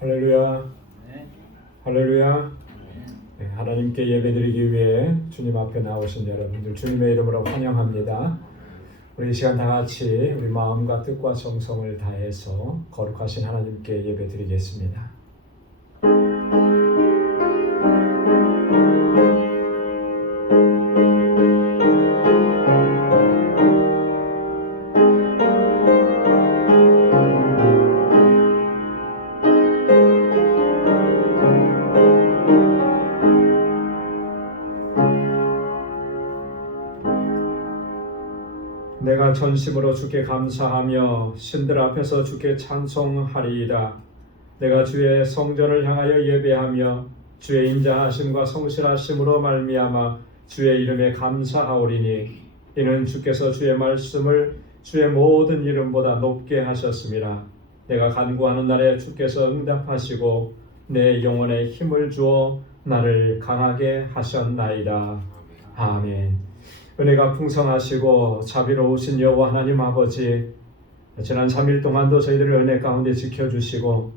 할렐루야. 네. 할렐루야. 네, 하나님께 예배드리기 위해 주님 앞에 나오신 여러분들 주님의 이름으로 환영합니다. 우리 이 시간 다 같이 우리 마음과 뜻과 정성을 다해서 거룩하신 하나님께 예배드리겠습니다. 내가 전심으로 주께 감사하며 신들 앞에서 주께 찬송하리이다. 내가 주의 성전을 향하여 예배하며 주의 인자하심과 성실하심으로 말미암아 주의 이름에 감사하오리니 이는 주께서 주의 말씀을 주의 모든 이름보다 높게 하셨습니다. 내가 간구하는 날에 주께서 응답하시고 내 영혼에 힘을 주어 나를 강하게 하셨나이다. 아멘. 은혜가 풍성하시고 자비로우신 여호와 하나님 아버지, 지난 3일 동안도 저희들을 은혜 가운데 지켜주시고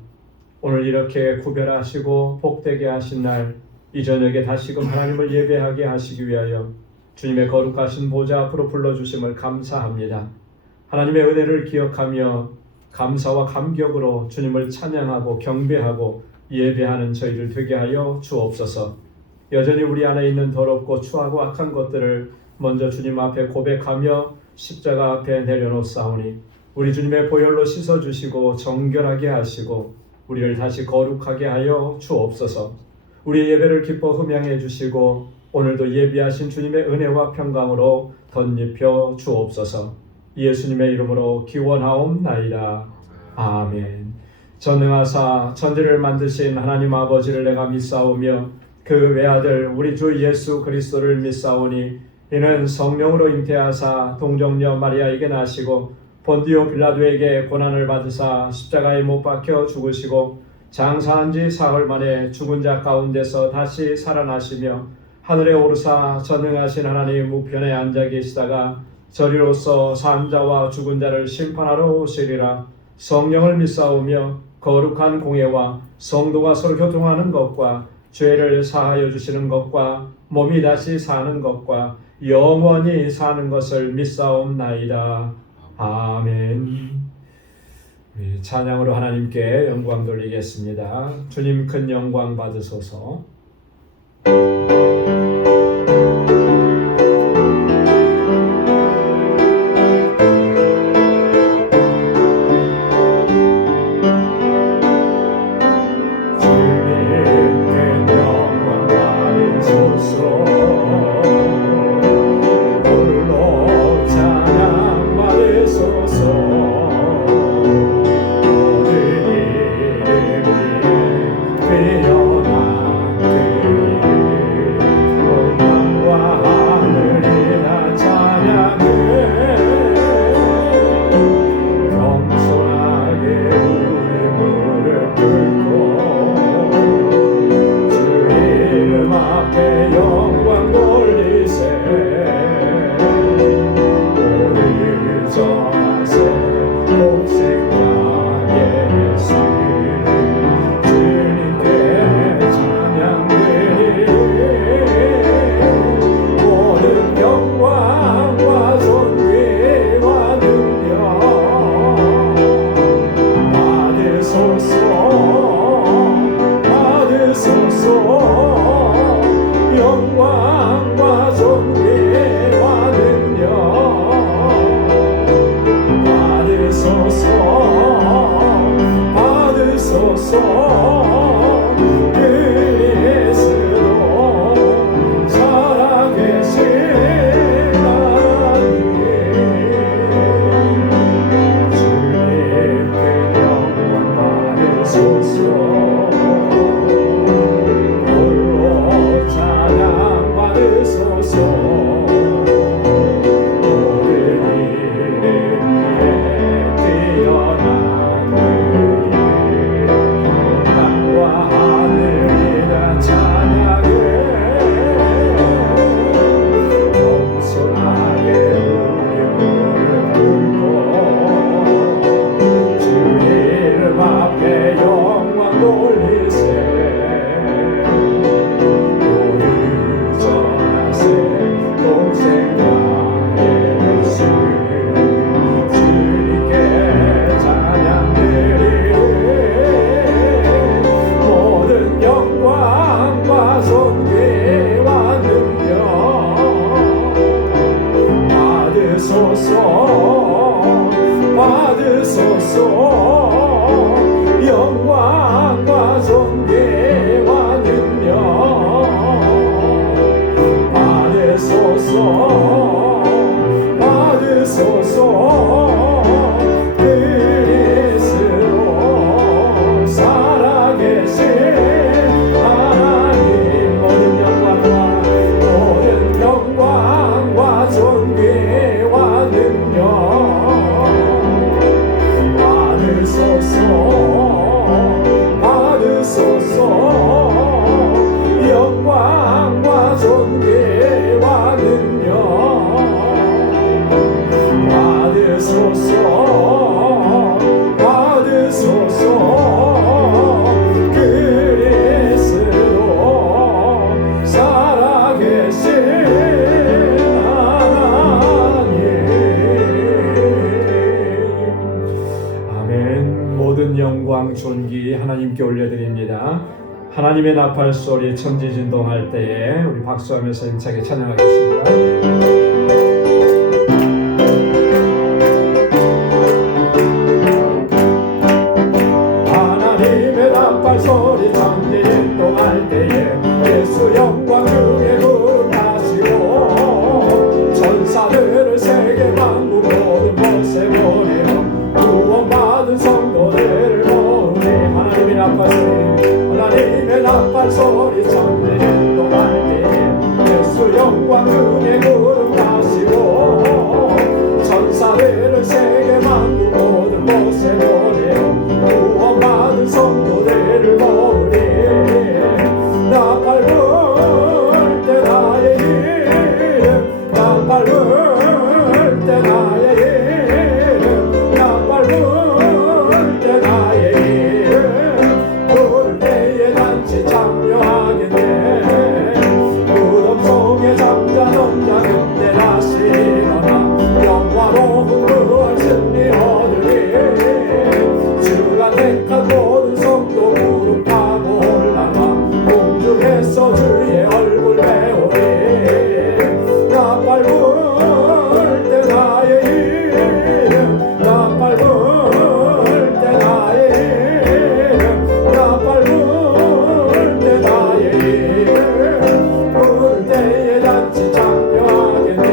오늘 이렇게 구별하시고 복되게 하신 날 이 저녁에 다시금 하나님을 예배하게 하시기 위하여 주님의 거룩하신 보좌 앞으로 불러주심을 감사합니다. 하나님의 은혜를 기억하며 감사와 감격으로 주님을 찬양하고 경배하고 예배하는 저희들 되게 하여 주옵소서. 여전히 우리 안에 있는 더럽고 추하고 악한 것들을 먼저 주님 앞에 고백하며 십자가 앞에 내려놓사오니 우리 주님의 보혈로 씻어주시고 정결하게 하시고 우리를 다시 거룩하게 하여 주옵소서. 우리의 예배를 기뻐 흠양해 주시고 오늘도 예비하신 주님의 은혜와 평강으로 덧입혀 주옵소서. 예수님의 이름으로 기원하옵나이다. 아멘. 전능하사 천지를 만드신 하나님 아버지를 내가 믿사오며 그 외아들 우리 주 예수 그리스도를 믿사오니 이는 성령으로 잉태하사 동정녀 마리아에게 나시고 본디오 빌라도에게 고난을 받으사 십자가에 못 박혀 죽으시고 장사한 지 사흘 만에 죽은 자 가운데서 다시 살아나시며 하늘에 오르사 전능하신 하나님 우편에 앉아 계시다가 저리로서 산 자와 죽은 자를 심판하러 오시리라. 성령을 믿사오며 거룩한 공예와 성도가 서로 교통하는 것과 죄를 사하여 주시는 것과 몸이 다시 사는 것과 영원히 사는 것을 믿사옵나이다. 아멘. 찬양으로 하나님께 영광 돌리겠습니다. 주님 큰 영광 받으소서. 받으소서. 영광과 존귀와 능력 받으소서. 받으소서. 그리스도 살아계신 하나님, 모든 영광과 존귀와 능력 받으소서. 영광과 존귀와 능력 받으소서. 받으소서. 그리스도 살아계신 하나님. 모든 영광 존귀 하나님께 올려드립니다. 하나님의 나팔 소리 천지진동할 때에 우리 박수하면서 힘차게 찬양하겠습니다. 하나님의 나팔 소리 천지진동할 때에 예수 영광 중에 거룩하시고 천사들을 세계 만국 모든 곳에 보내어 구원받은 성도들을 모으니. 하나님의 나팔 소리, 하나님의 나팔 소리 천지진동할 때에 예수 영광 중에 거룩하시고 천사들을 세계 만국 모든 곳에 보내어 구원받은 성도들을 모으니. 나팔 불 때 나의 이름, 나팔 불 때 나의 이름, 나팔 불 때 나의 이름, 부를 때에 단지 참여하겠네. 무덤 속에 잠자던 자 그때 다시 일어나 영화로운 부활 승리 얻으리. 주가 택한 모든 성도 구름 타고 올라가 공중에서 주의 얼굴 배우리. 나팔 불 때 나의 이름, 나팔 불 때 나의 이름, 나팔 불 때 나의 이름, 부를 때에 단지 참여하겠네.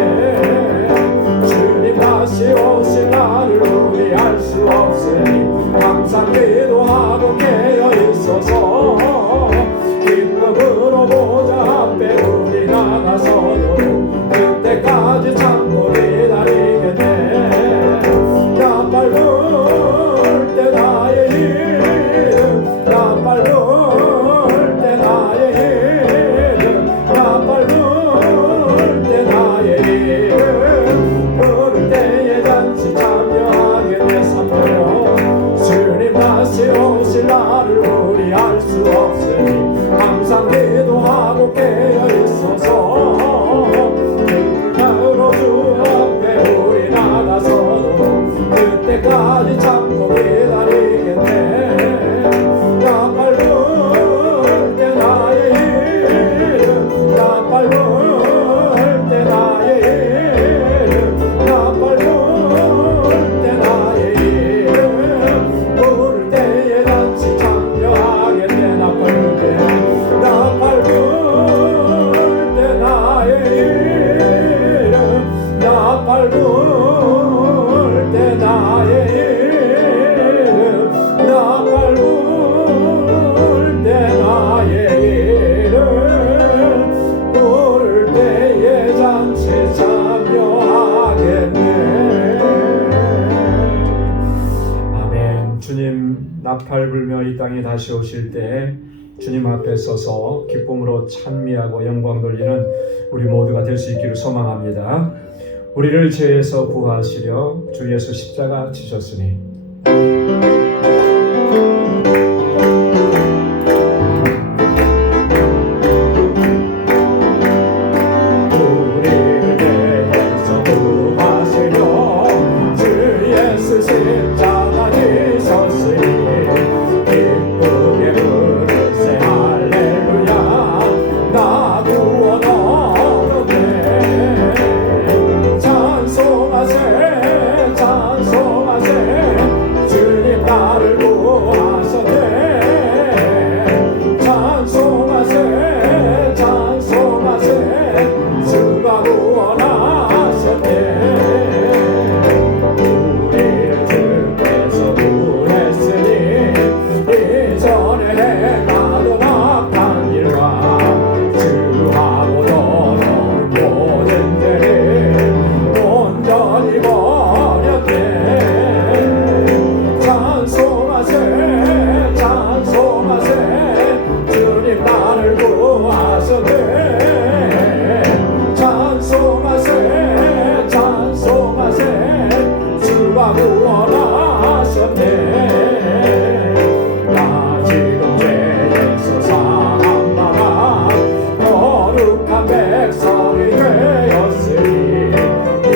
주님 다시 오실 날을 우리 알 수 없으니 항상 기도하고 깨어 있어서 기쁨으로 보좌 앞에 우리 나가서도 그때까지 참고 기다리겠네. 나팔 불 때 나의 이름, 나팔 불 때 나의 이름, 나팔 불 때 나의 이름, 부를 때에 단지 참여하겠네. 삼도요. 주님 다시 오실 날을 우리 알 수 없으니 항상 기도하고 깨어 있어서 그날로 주 앞에 우리 나가서도 그때까지 참고 기다리겠네. 나팔 불 때 나의 이름, 나팔 불 때 나의 이름, 나팔 불 때 나의 이름, 부를 때에 단지 참여하겠네. 나팔 불 때, 나팔 불 때 나의 이름, 나팔 불 때 나의 이름, 나팔 불 때 나의 이름, 부를 때에 잔치 참여하겠네. 아멘. 주님 나팔 불며 이 땅에 다시 오실 때 주님 앞에 서서 기쁨으로 찬미하고 영광 돌리는 우리 모두가 될 수 있기를 소망합니다. 우리를 죄에서 구하시려 주 예수 십자가 지셨으니 우리를 죄에서 구하시려 주 예수 십자가 지셨으니 기쁘게 부르세 할렐루야. 나 구원 얻었네. 찬송하세 찬송하세 구원하셨네. 찬송하세 찬송하세 주가 구원하셨네. 나 지금 죄에서 사함받아 거룩한 백성이 되었으니 이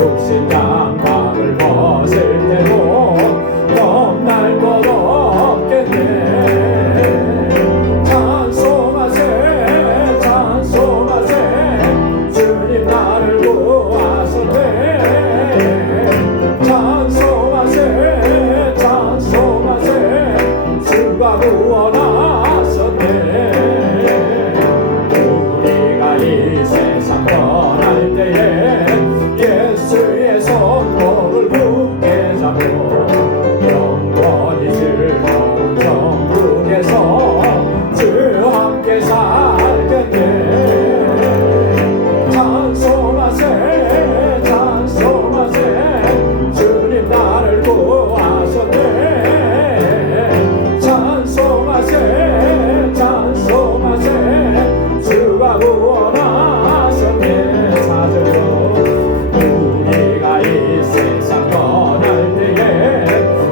육신 장막을 벗을 때도 겁날 것 없겠네. 찬송하세 찬송하세 주님 나를 구하셨네. 찬송하세 찬송하세 주가 구원하셨네. 우리가 이 세상 떠날 때에 예수의 손목을 굳게 잡고 영원히 즐거운 천국에서 주와 함께 살겠네. 찬송하세 찬송하세 주님 나를 구하셨네. 찬송하세 찬송하세 주가 구원하셨네. 사절로 우리가 이 세상 떠날 때에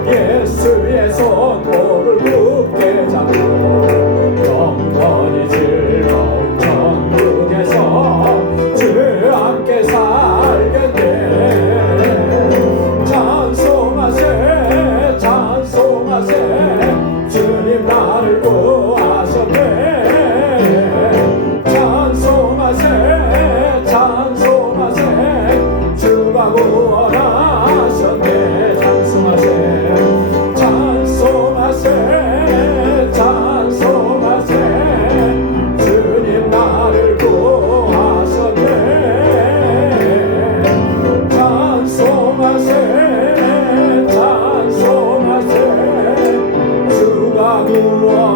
예수의 손목을 굳게 잡고 영원히 즐거운 천국에서 주와 함께 살겠네. 찬송하세 찬송하세 주님 나를 구하셨네. 찬송하세 찬송하세 주가 구원하셨네. 찬송하세 찬송하세 찬송하세 주님 나를 구하셨네. 찬송하세 찬송하세 주가 구원하셨네.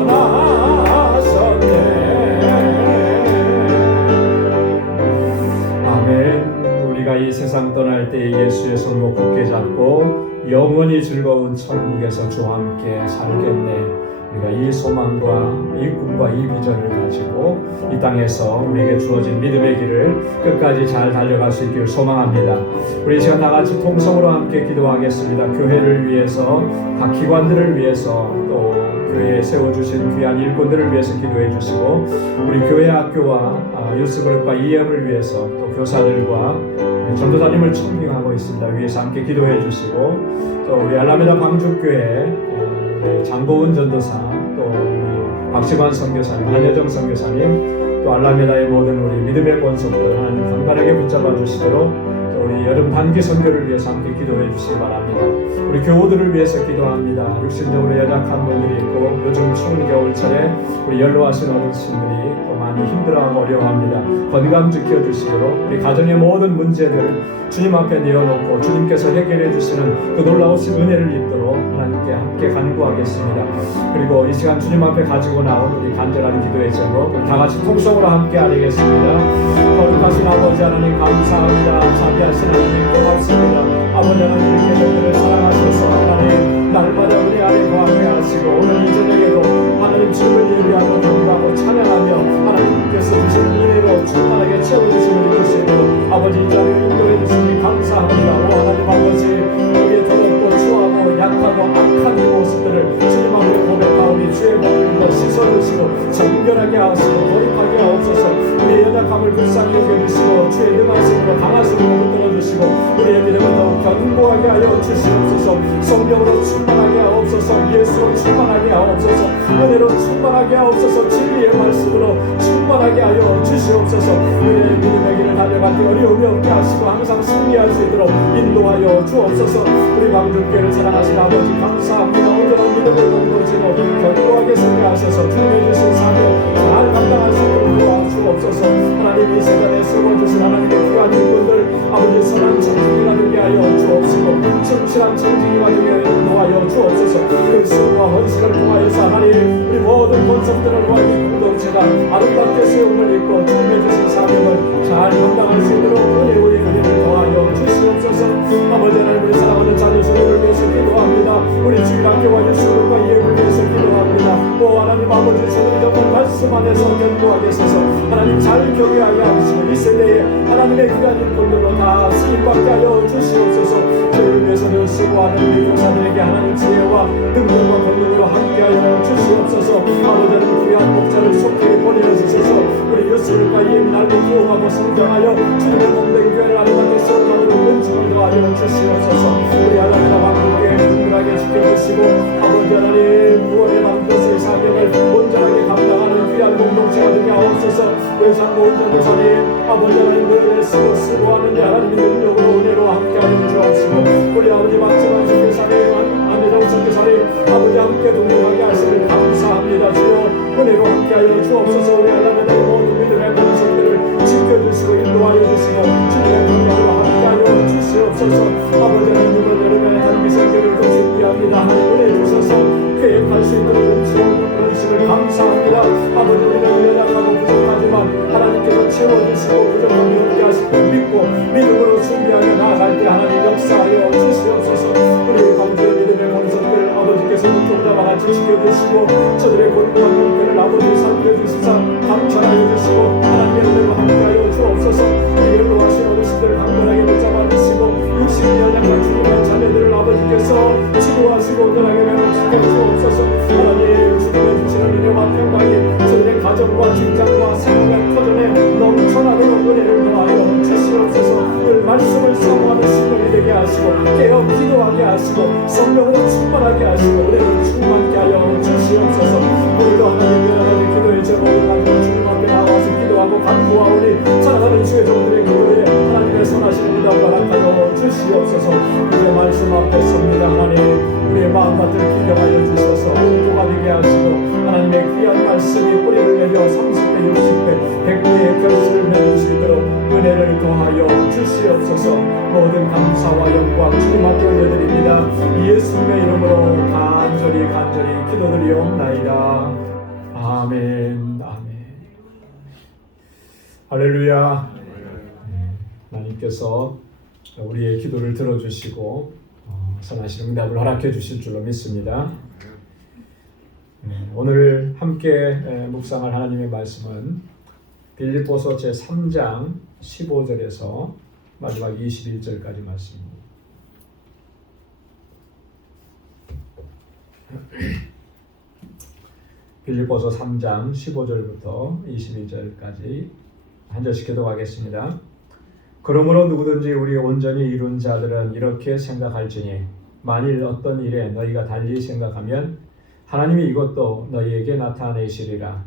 아멘. 우리가 이 세상 떠날 때 예수의 손목 굳게 잡고 영원히 즐거운 천국에서 주와 함께 살겠네. 우리가 이 소망과 이 꿈과 이 비전을 가지고 이 땅에서 우리에게 주어진 믿음의 길을 끝까지 잘 달려갈 수 있기를 소망합니다. 우리 시간 다같이 통성으로 함께 기도하겠습니다. 교회를 위해서, 각 기관들을 위해서, 또 교회에 세워주신 귀한 일꾼들을 위해서 기도해 주시고, 우리 교회 학교와 유스그룹과 EM을 위해서, 또 교사들과 우리 전도사님을 청빙하고 있습니다. 위에서 함께 기도해 주시고, 또 우리 알라메다 광주교회 장보은 전도사, 또 우리 박지관 선교사님, 한여정 선교사님, 또 알라메다의 모든 우리 믿음의 권속들 하나님 간간하게 붙잡아 주시도록, 또 우리 여름 단기 선교를 위해서 함께 기도해 주시기 바랍니다. 우리 교우들을 위해서 기도합니다. 육신적으로 연약한 분들이 있고 요즘 추운 겨울철에 우리 연로하신 어르신들이 또 많이 힘들어하고 어려워합니다. 건강 지켜주시도록 우리 가정의 모든 문제들 주님 앞에 내어놓고 주님께서 해결해 주시는 그 놀라우신 은혜를 입도록 하나님께 함께 간구하겠습니다. 그리고 이 시간 주님 앞에 가지고 나온 우리 간절한 기도의 제목 우리 다 같이 통성으로 함께 아뢰겠습니다. 거룩하신 아버지 하나님 감사합니다. 자비하신 하나님 고맙습니다. 아버지 하나님 이렇게 저희들을 사랑하셔서 하나님 날마다 우리 안에 거하게 하시고 오늘 이 저녁에도 하나님 주님을 예배하고 경배하고 찬양하며 하나님께서 주신 은혜로 충만하게 채워주시는 이것이고 아버지 이 자리를 인도해 주시니 감사합니다. 오 하나님 아버지 우리의 더럽고 추하고 약하고 악한 이 모습들을 주님 앞에 고백하오니 주의 법을 씻어주시고 정결하게 하시고 거룩하게 하옵소서. 우리의 연약함을 불쌍히 여겨주시고 주의 능하심으로 강하심으로 붙들어주시고 우리의 믿음을 더욱 견고하게 하여 주시옵소서. 성령으로 충만하게 하옵소서. 예수로 충만하게 하옵소서. 은혜로 충만하게 하옵소서. 진리의 말씀으로 충만하게 하여 주시옵소서. 우리의 믿음의 길을 달려갈 때 어려움이 없게 하시고 항상 승리할 수 있도록 인도하여 주옵소서. 우리 광주교회를 사랑하신 아버지 감사합니다. 온전한 믿음을 공동체로 견고하게 섬겨하셔서 주님의 주신 사명 잘 감당할 수 있도록 도와주옵소서. 하나님 이 세상에 세워주신 하나님의 귀한 일꾼들 아버지 선한 청지기가 되게 하여 주옵시고 충실한 청지기가 되게 도와여 주옵소서. 그 수고와 헌신을 통하여서 하나님 우리 모든 권속들을 모아 이 공동체가 아름답게 세움을 입고 주님의 주신 사명을 잘 감당할 수 있도록 은혜의 은혜를 더하여 주시옵소서. 아버지 하나님 우리 사랑하는 자녀 수를 위해서 기도합니다. 우리 주일학교와 유수교과 예물을 위해서 기도합니다. 오 하나님 아버지 주셔서 정말 말씀 안에서 견고하게 서서 하나님 잘 경외하게 하시고 이 세대에 하나님의 귀한 일꾼들로 다 쓰임받게 하여 주시옵소서. 저를 위해서는 수고하는 우리 교사들에게 하나님 지혜와 능력과 권능으로 함께하여 주시옵소서. 아버지는 귀한 목자를 속히 보내주셔서 우리 유스들과 예민하고 구원하고 성장하여 주님의 몸된 교회를 아름답게 세워가도록 은총을 더하여 주시옵소서. 우리 하나님 아버지께 든든하게 지켜주시고 아버지 하나님 구원의 만드실 사명을 온전하게 감당하는 귀한 공동체가 되게 하옵소서. 외상 모은자도사님 아버지 하나님 늘 애쓰고 수고하는 하나님의 능력으로 은혜로 함께하여 주옵시고 우리 아버지 박지만 선교사님 안혜정 선교사님 아버지 함께 동행하게 하시길 감사합니다. 주여 은혜로 함께하여 주옵소서. 우리 하나님의 모든 믿음의 본성들을 지켜주시고 인도하여 주시고 주님의 평강으로 함께하여 주시옵소서. 아버지 하나님 이번 여름에 하나님의 설교를 더 준비합니다. 하나님 은혜 주셔서 계획할 수 있는 은총을 감사합니다. 아버지 우리는 연약하고 부족하지만 하나님께서 채워주시고 부족함이 없게 하실 줄 믿고 믿음으로 준비하여 나아갈 때 하나님 역사하여 주시옵소서. 우리 강조의 믿음의 본성들 아버지께서 눈동자와 같이 지켜주시고 저들의 권고한 형편을 아버지 살펴주시사 감찰하여 주시고 하나님의 은혜로 함께하여 주옵소서. 우리 연로하신 어르신들 강건하게 붙잡아 주시고 60년 약한 주님의 자녀들을 아버지께서 치료하시고 온전하게 회복시켜 주옵소서. 하나님 주님의 주시는 은혜와 평강이 저들의 가정과 직장과 생활의 터전에 넘쳐나도록 은혜를 더하여 주시옵소서. 늘 말씀을 사모하는 신령이 되게 하시고 깨어 기도하게 하시고 성령으로 충만하게 하시고 은혜로 충만케 하여 주시옵소서. 오늘도 하나님의 하나님의 기도의 제목을 가지고 주님 앞에 나와서 기도하고 간구하오니 사랑하는 주의 종들의 기도에 하나님의 선하신 응답 허락하여 주시옵소서. 이제 말씀 앞에 섭니다. 하나님 우리의 마음밭을 기경하여 주셔서 공부가 되게 하시고 하나님의 귀한 말씀이 뿌리를 내려 30배, 60배, 100배의 결실을 맺을 수 있도록 은혜를 더하여 주시옵소서. 모든 감사와 영광 주님 앞에 올려드립니다. 예수님의 이름으로 간절히 기도드리옵나이다. 아멘. 아멘. 할렐루야. 하나님께서 우리의 기도를 들어주시고 선하신 응답을 허락해 주실 줄로 믿습니다. 오늘 함께 묵상할 하나님의 말씀은 빌립보서 제3장 15절에서 마지막 21절까지 말씀입니다. 빌립보서 3장 15절부터 22절까지 한 절씩 기도하겠습니다. 그러므로 누구든지 우리 온전히 이룬 자들은 이렇게 생각할지니 만일 어떤 일에 너희가 달리 생각하면 하나님이 이것도 너희에게 나타내시리라.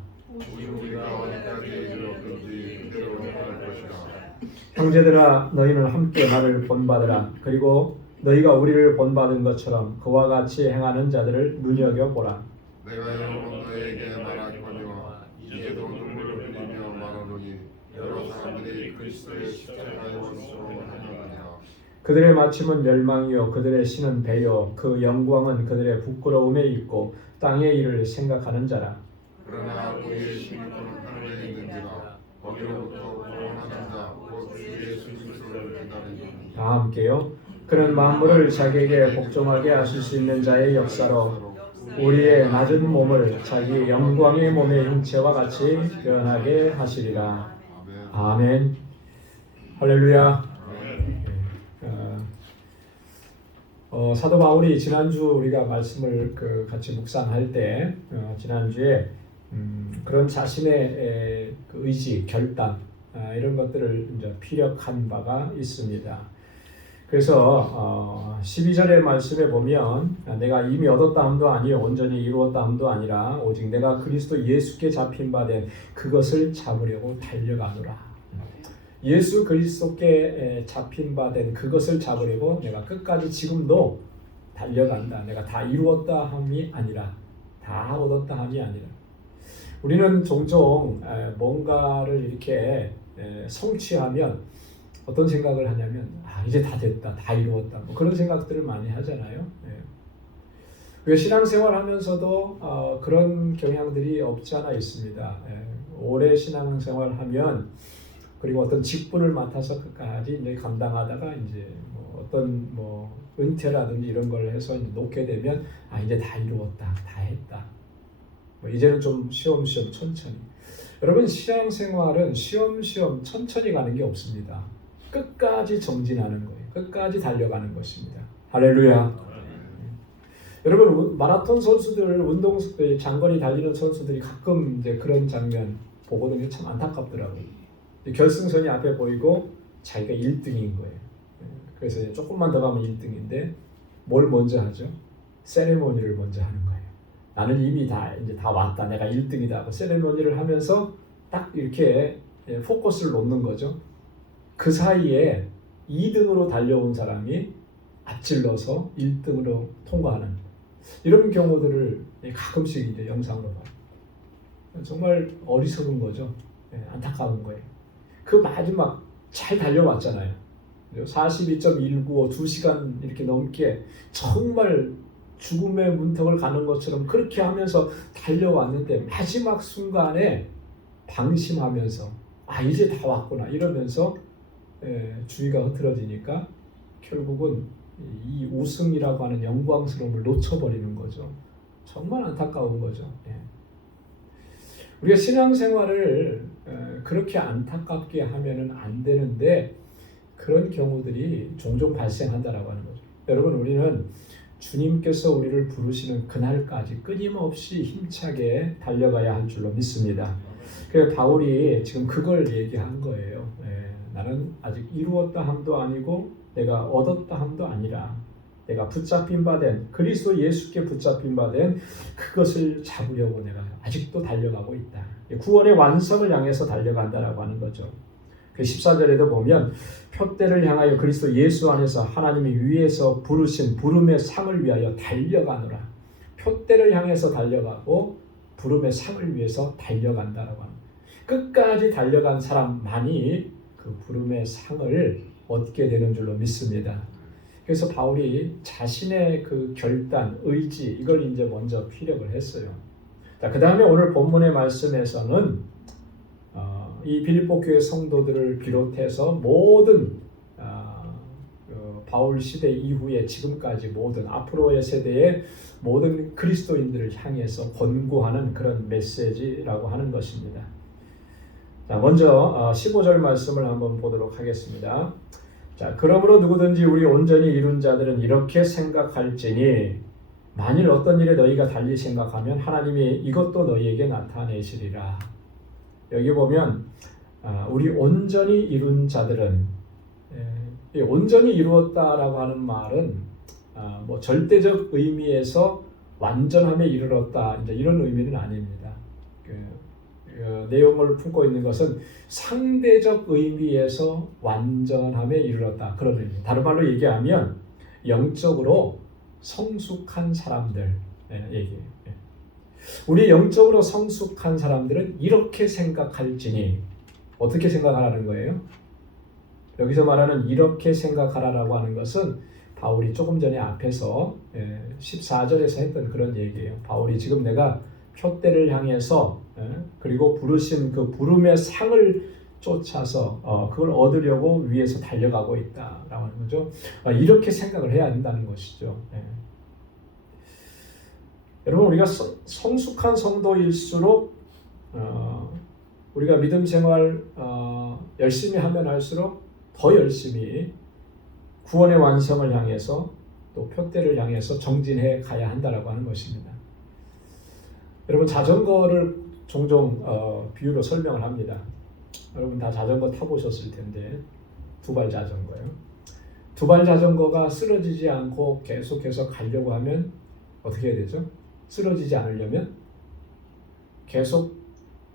형제들아 너희는 함께 나를 본받으라. 그리고 너희가 우리를 본받은 것처럼 그와 같이 행하는 자들을 눈여겨보라. 내가 여러 번 너희에게 말하거니와 이제도 눈물을 흘리며 말하노니 여러 사람들이 그리스도의 십자가의 원수로 하느니라. 그들의 마침은 멸망이요 그들의 신은 배요 그 영광은 그들의 부끄러움에 있고 땅의 일을 생각하는 자라. 그러나 우리의 신분은 하늘에 있는지라 거기로부터 구원하는 자 곧 주 예수 그리스도를 기다리노니. 다 함께요. 그는 만물을 자기에게 복종하게 하실 수 있는 자의 역사로 우리의 낮은 몸을 자기 영광의 몸의 형체와 같이 변하게 하시리라. 아멘. 할렐루야. 사도 바울이 지난주 우리가 말씀을 같이 묵상할 때 지난주에 그런 자신의 그 의지, 결단 이런 것들을 이제 피력한 바가 있습니다. 그래서 12절의 말씀에 보면 내가 이미 얻었다 함도 아니요 온전히 이루었다 함도 아니라 오직 내가 그리스도 예수께 잡힌 바 된 그것을 잡으려고 달려가노라. 예수 그리스도께 잡힌 바 된 그것을 잡으려고 내가 끝까지 지금도 달려간다. 내가 다 이루었다 함이 아니라 다 얻었다 함이 아니라 우리는 종종 뭔가를 이렇게 성취하면 어떤 생각을 하냐면 이제 다 됐다, 다 이루었다 뭐 그런 생각들을 많이 하잖아요. 왜 신앙생활하면서도 그런 경향들이 없지 않아 있습니다. 오래 신앙생활하면 그리고 어떤 직분을 맡아서 끝까지 이제 감당하다가 이제 어떤 은퇴라든지 이런 걸 해서 이제 놓게 되면 이제 다 이루었다, 다 했다 이제는 좀 쉬엄쉬엄 천천히. 여러분 신앙생활은 쉬엄쉬엄 천천히 가는 게 없습니다. 끝까지 정진하는 거예요. 끝까지 달려가는 것입니다. 할렐루야. 여러분 마라톤 선수들, 운동 장거리 달리는 선수들이 가끔 이제 그런 장면 보거든요. 참 안타깝더라고요. 결승선이 앞에 보이고 자기가 1등인 거예요. 그래서 이제 조금만 더 가면 1등인데 뭘 먼저 하죠? 세레모니를 먼저 하는 거예요. 나는 이미 이제 다 왔다. 내가 1등이다 하고 세레모니를 하면서 딱 이렇게 포커스를 놓는 거죠. 그 사이에 2등으로 달려온 사람이 앞질러서 1등으로 통과하는 이런 경우들을 가끔씩 이제 영상으로 봐요. 정말 어리석은 거죠. 안타까운 거예요. 그 마지막 잘 달려왔잖아요. 42.195 2시간 이렇게 넘게 정말 죽음의 문턱을 가는 것처럼 그렇게 하면서 달려왔는데 마지막 순간에 방심하면서 이제 다 왔구나 이러면서 주의가 흐트러지니까 결국은 이 우승이라고 하는 영광스러움을 놓쳐버리는 거죠. 정말 안타까운 거죠. 우리가 신앙생활을 그렇게 안타깝게 하면은 안 되는데 그런 경우들이 종종 발생한다라고 하는 거죠. 여러분 우리는 주님께서 우리를 부르시는 그날까지 끊임없이 힘차게 달려가야 할 줄로 믿습니다. 그래서 바울이 지금 그걸 얘기한 거예요. 나는 아직 이루었다 함도 아니고 내가 얻었다 함도 아니라 내가 붙잡힌 바 된 그리스도 예수께 붙잡힌 바 된 그것을 잡으려고 내가 아직도 달려가고 있다. 구원의 완성을 향해서 달려간다라고 하는 거죠. 그 14절에도 보면 표대를 향하여 그리스도 예수 안에서 하나님이 위에서 부르신 부름의 상을 위하여 달려가노라. 표대를 향해서 달려가고 부름의 상을 위해서 달려간다라고 하는 끝까지 달려간 사람만이 그 부름의 상을 얻게 되는 줄로 믿습니다. 그래서 바울이 자신의 그 결단, 의지 이걸 이제 먼저 피력을 했어요. 자, 그 다음에 오늘 본문의 말씀에서는 이 빌립보 교회 성도들을 비롯해서 모든 바울 시대 이후에 지금까지 모든 앞으로의 세대의 모든 그리스도인들을 향해서 권고하는 그런 메시지라고 하는 것입니다. 자, 먼저 15절 말씀을 한번 보도록 하겠습니다. 자, 그러므로 누구든지 우리 온전히 이룬 자들은 이렇게 생각할지니 만일 어떤 일에 너희가 달리 생각하면 하나님이 이것도 너희에게 나타내시리라. 여기 보면 우리 온전히 이룬 자들은 온전히 이루었다라고 하는 말은 뭐 절대적 의미에서 완전함에 이르렀다 이제 이런 의미는 아닙니다. 내용을 품고 있는 것은 상대적 의미에서 완전함에 이르렀다 그런 의미. 다른 말로 얘기하면 영적으로 성숙한 사람들 얘기해요. 우리 영적으로 성숙한 사람들은 이렇게 생각할지니 어떻게 생각하라는 거예요? 여기서 말하는 이렇게 생각하라라고 하는 것은 바울이 조금 전에 앞에서 14절에서 했던 그런 얘기예요. 바울이 지금 내가 표대를 향해서 그리고 부르신 그 부름의 상을 쫓아서 그걸 얻으려고 위에서 달려가고 있다라고 하는 거죠. 이렇게 생각을 해야 한다는 것이죠. 여러분 우리가 성숙한 성도일수록 우리가 믿음 생활 열심히 하면 할수록 더 열심히 구원의 완성을 향해서 또 표대를 향해서 정진해 가야 한다라고 하는 것입니다. 여러분 자전거를 종종 비유로 설명을 합니다. 여러분 다 자전거 타보셨을 텐데 두발 자전거요. 두발 자전거가 쓰러지지 않고 계속해서 가려고 하면 어떻게 해야 되죠? 쓰러지지 않으려면 계속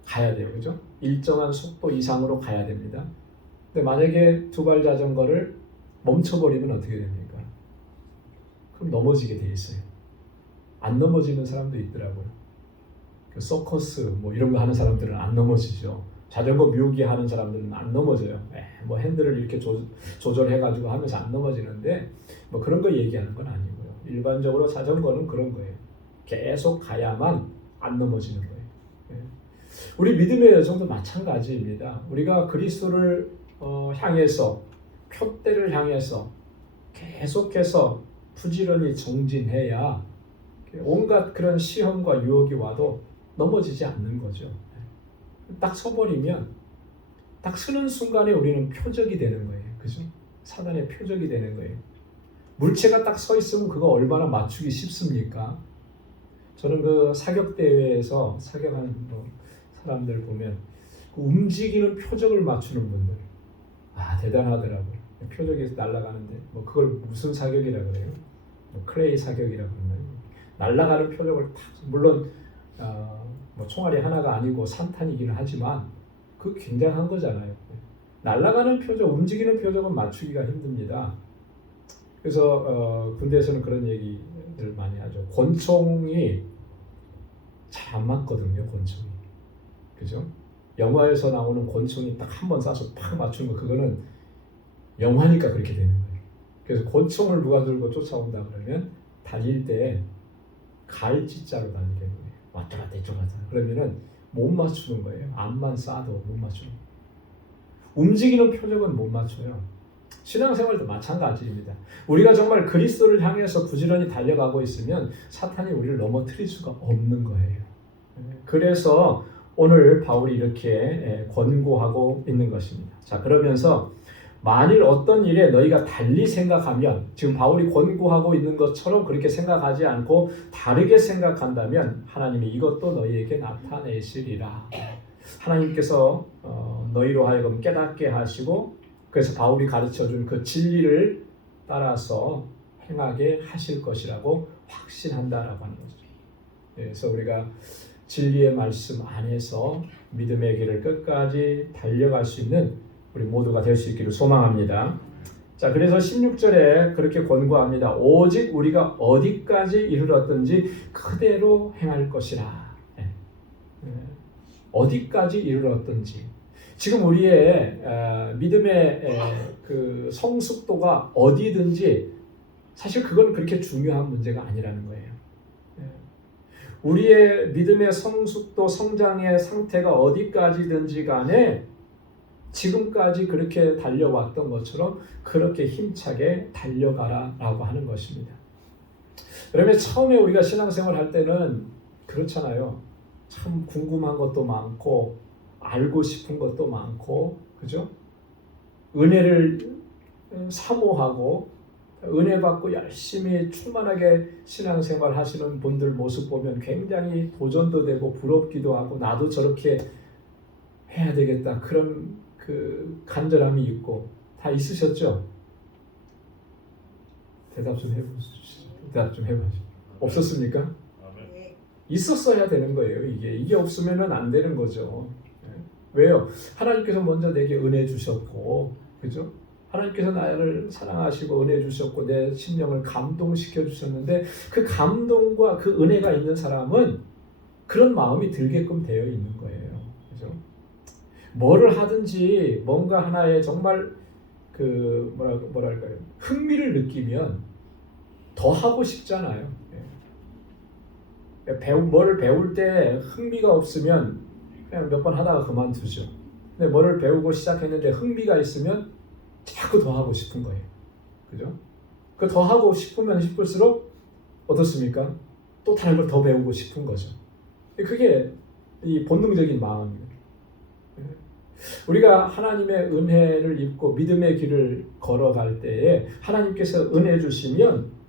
가야 돼요. 그죠? 일정한 속도 이상으로 가야 됩니다. 근데 만약에 두발 자전거를 멈춰버리면 어떻게 됩니까? 그럼 넘어지게 돼 있어요. 안 넘어지는 사람도 있더라고요. 그 서커스 뭐 이런 거 하는 사람들은 안 넘어지죠. 자전거 묘기 하는 사람들은 안 넘어져요. 뭐 핸들을 이렇게 조절해가지고 하면서 안 넘어지는데 뭐 그런 거 얘기하는 건 아니고요. 일반적으로 자전거는 그런 거예요. 계속 가야만 안 넘어지는 거예요. 우리 믿음의 여정도 마찬가지입니다. 우리가 그리스도를 향해서 표대를 향해서 계속해서 부지런히 정진해야 온갖 그런 시험과 유혹이 와도 넘어지지 않는 거죠. 딱 서버리면 딱 서는 순간에 우리는 표적이 되는 거예요. 그죠? 사단의 표적이 되는 거예요. 물체가 딱 서 있으면 그거 얼마나 맞추기 쉽습니까? 저는 그 사격 대회에서 사격하는 사람들 보면 그 움직이는 표적을 맞추는 분들 대단하더라고요. 표적이 날아가는데 뭐 그걸 무슨 사격이라 그래요? 뭐 클레이 사격이라 그러나요? 날아가는 표적을 딱 물론 뭐 총알이 하나가 아니고 산탄이기는 하지만 그 굉장한 거잖아요. 날아가는 표적, 움직이는 표적은 맞추기가 힘듭니다. 그래서 군대에서는 그런 얘기들 많이 하죠. 권총이 잘 안 맞거든요. 권총이. 그죠? 영화에서 나오는 권총이 딱 한 번 쏴서 팍 맞추는 거 그거는 영화니까 그렇게 되는 거예요. 그래서 권총을 누가 들고 쫓아온다 그러면 달릴 때 갈짓자로 달리게 되는 거예요. 왔다 갔다 이쪽 갔다. 그러면은 못 맞추는 거예요. 암만 쏴도 못 맞추는 거예요. 움직이는 표적은 못 맞춰요. 신앙생활도 마찬가지입니다. 우리가 정말 그리스도를 향해서 부지런히 달려가고 있으면 사탄이 우리를 넘어뜨릴 수가 없는 거예요. 그래서 오늘 바울이 이렇게 권고하고 있는 것입니다. 자, 그러면서 만일 어떤 일에 너희가 달리 생각하면, 지금 바울이 권고하고 있는 것처럼 그렇게 생각하지 않고 다르게 생각한다면 하나님이 이것도 너희에게 나타내시리라. 하나님께서 너희로 하여금 깨닫게 하시고, 그래서 바울이 가르쳐준 그 진리를 따라서 행하게 하실 것이라고 확신한다라고 하는 거죠. 그래서 우리가 진리의 말씀 안에서 믿음의 길을 끝까지 달려갈 수 있는 우리 모두가 될 수 있기를 소망합니다. 자, 그래서 16절에 그렇게 권고합니다. 오직 우리가 어디까지 이르렀든지 그대로 행할 것이라. 어디까지 이르렀든지. 지금 우리의 믿음의 그 성숙도가 어디든지 사실 그건 그렇게 중요한 문제가 아니라는 거예요. 우리의 믿음의 성숙도, 성장의 상태가 어디까지든지 간에 지금까지 그렇게 달려왔던 것처럼 그렇게 힘차게 달려가라라고 하는 것입니다. 그러면 처음에 우리가 신앙생활 할 때는 그렇잖아요. 참 궁금한 것도 많고 알고 싶은 것도 많고, 그죠? 은혜를 사모하고 은혜 받고 열심히 충만하게 신앙생활 하시는 분들 모습 보면 굉장히 도전도 되고 부럽기도 하고 나도 저렇게 해야 되겠다 그런 그 간절함이 있고 다 있으셨죠? 대답 좀 해보시죠. 대답 좀 해보시죠. 없었습니까? 있었어야 되는 거예요. 이게 없으면은 안 되는 거죠. 왜요? 하나님께서 먼저 내게 은혜 주셨고, 그죠? 하나님께서 나를 사랑하시고 은혜 주셨고 내 심령을 감동시켜 주셨는데 그 감동과 그 은혜가 있는 사람은 그런 마음이 들게끔 되어 있는 거예요. 그죠? 뭐를 하든지 뭔가 하나에 정말 그 뭐랄까요? 흥미를 느끼면 더 하고 싶잖아요. 뭐를 배울 때 흥미가 없으면 그냥 몇 번 하다가 그만두죠. 근데 뭐를 배우고 시작했는데 흥미가 있으면 자꾸 더 하고 싶은 거예요. 그죠? 그 더 하고 싶으면 싶을수록 어떻습니까? 또 다른 걸 더 배우고 싶은 거죠. 그게 이 본능적인 마음이에요. 우리가 하나님의 은혜를 입고 믿음의 길을 걸어갈 때에 하나님께서 은혜 주시면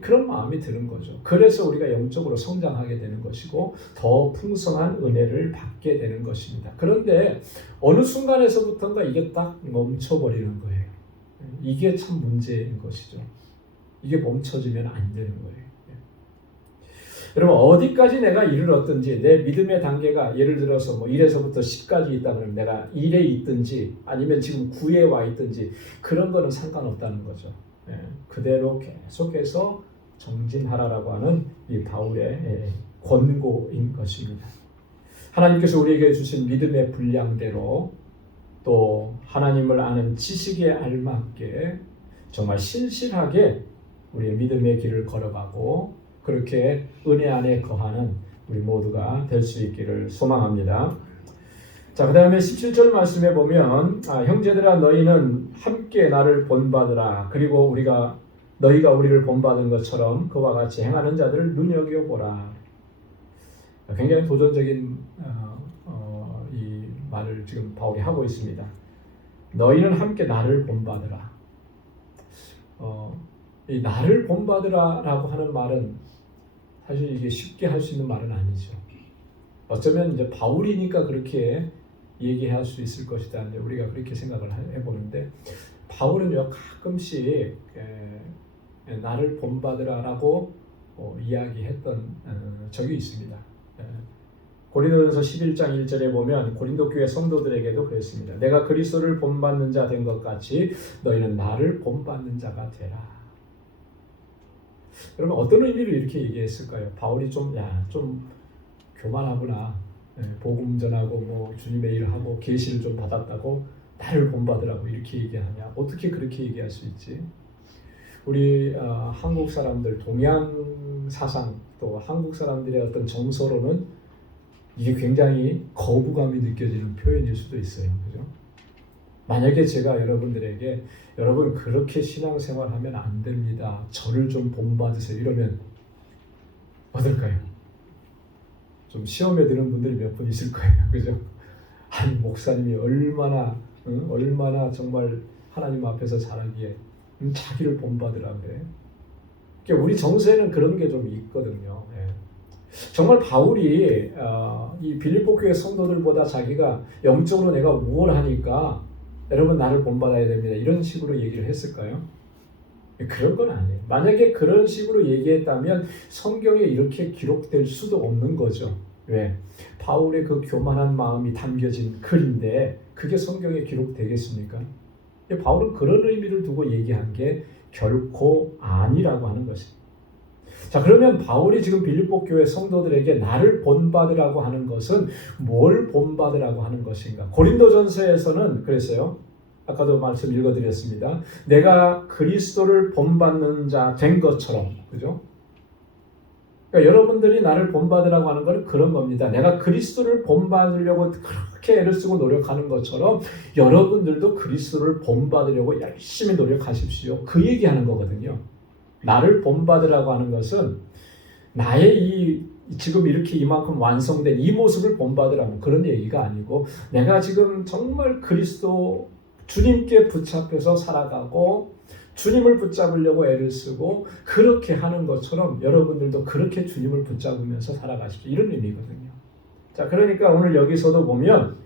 그런 마음이 드는 거죠. 그래서 우리가 영적으로 성장하게 되는 것이고 더 풍성한 은혜를 받게 되는 것입니다. 그런데 어느 순간에서부터인가 이게 딱 멈춰버리는 거예요. 이게 참 문제인 것이죠. 이게 멈춰지면 안 되는 거예요. 여러분 어디까지 내가 이르렀든지 내 믿음의 단계가 예를 들어서 뭐 1에서부터 10까지 있다 그러면 내가 1에 있든지 아니면 지금 9에 와 있든지 그런 거는 상관없다는 거죠. 그대로 계속해서 정진하라라고 하는 이 바울의 권고인 것입니다. 하나님께서 우리에게 주신 믿음의 분량대로 또 하나님을 아는 지식에 알맞게 정말 신실하게 우리의 믿음의 길을 걸어가고 그렇게 은혜 안에 거하는 우리 모두가 될 수 있기를 소망합니다. 자, 그 다음에 17절 말씀에 보면 형제들아 너희는 함께 나를 본받으라. 그리고 너희가 우리를 본받은 것처럼 그와 같이 행하는 자들을 눈여겨보라. 굉장히 도전적인 이 말을 지금 바울이 하고 있습니다. 너희는 함께 나를 본받으라. 이 나를 본받으라라고 하는 말은 사실 이게 쉽게 할 수 있는 말은 아니죠. 어쩌면 이제 바울이니까 그렇게 얘기할 수 있을 것이다. 이제 우리가 그렇게 생각을 해보는데 바울은요 가끔씩 나를 본받으라라고 이야기했던 적이 있습니다. 고린도전서 11장 1절에 보면 고린도 교회 성도들에게도 그랬습니다. 내가 그리스도를 본받는 자 된 것 같이 너희는 나를 본받는 자가 되라. 여러분 어떤 의미로 이렇게 얘기했을까요? 바울이 좀 교만하구나. 복음 전하고 뭐 주님의 일을 하고 계시를 좀 받았다고 나를 본받으라고 이렇게 얘기하냐? 어떻게 그렇게 얘기할 수 있지? 우리 한국 사람들 동양 사상 또 한국 사람들의 어떤 정서로는 이게 굉장히 거부감이 느껴지는 표현일 수도 있어요. 그죠? 만약에 제가 여러분들에게 여러분 그렇게 신앙생활하면 안 됩니다. 저를 좀 본받으세요. 이러면 어떨까요? 좀 시험에 드는 분들이 몇 분 있을 거예요. 그죠? 아니 목사님이 얼마나 정말 하나님 앞에서 잘하기에 자기를 본받으라 그래. 그러니까 우리 정서에는 그런 게 좀 있거든요. 정말 바울이 이 빌립보 교회 성도들보다 자기가 영적으로 내가 우월하니까 여러분 나를 본받아야 됩니다. 이런 식으로 얘기를 했을까요? 그런 건 아니에요. 만약에 그런 식으로 얘기했다면 성경에 이렇게 기록될 수도 없는 거죠. 왜? 바울의 그 교만한 마음이 담겨진 글인데 그게 성경에 기록되겠습니까? 바울은 그런 의미를 두고 얘기한 게 결코 아니라고 하는 것입니다. 자, 그러면 바울이 지금 빌립보 교회 성도들에게 나를 본받으라고 하는 것은 뭘 본받으라고 하는 것인가? 고린도전서에서는 그랬어요. 아까도 말씀 읽어드렸습니다. 내가 그리스도를 본받는 자 된 것처럼, 그죠? 그러니까 여러분들이 나를 본받으라고 하는 건 그런 겁니다. 내가 그리스도를 본받으려고 그렇게 애를 쓰고 노력하는 것처럼 여러분들도 그리스도를 본받으려고 열심히 노력하십시오. 그 얘기하는 거거든요. 나를 본받으라고 하는 것은 나의 이 지금 이렇게 이만큼 완성된 이 모습을 본받으라는 그런 얘기가 아니고 내가 지금 정말 그리스도 주님께 붙잡혀서 살아가고 주님을 붙잡으려고 애를 쓰고 그렇게 하는 것처럼 여러분들도 그렇게 주님을 붙잡으면서 살아가십시오. 이런 의미거든요. 자, 그러니까 오늘 여기서도 보면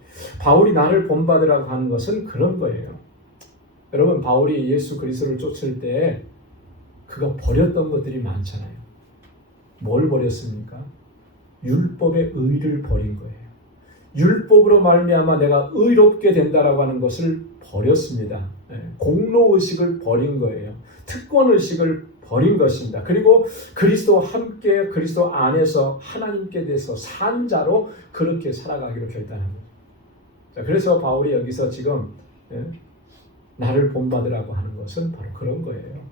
바울이 나를 본받으라고 하는 것은 그런 거예요. 여러분 바울이 예수 그리스도를 쫓을 때 그가 버렸던 것들이 많잖아요. 뭘 버렸습니까? 율법의 의를 버린 거예요. 율법으로 말미암아 내가 의롭게 된다라고 하는 것을 버렸습니다. 공로의식을 버린 거예요. 특권의식을 버린 것입니다. 그리고 그리스도와 함께 그리스도 안에서 하나님께 대해서 산 자로 그렇게 살아가기로 결단합니다. 자, 그래서 바울이 여기서 지금 나를 본받으라고 하는 것은 바로 그런 거예요.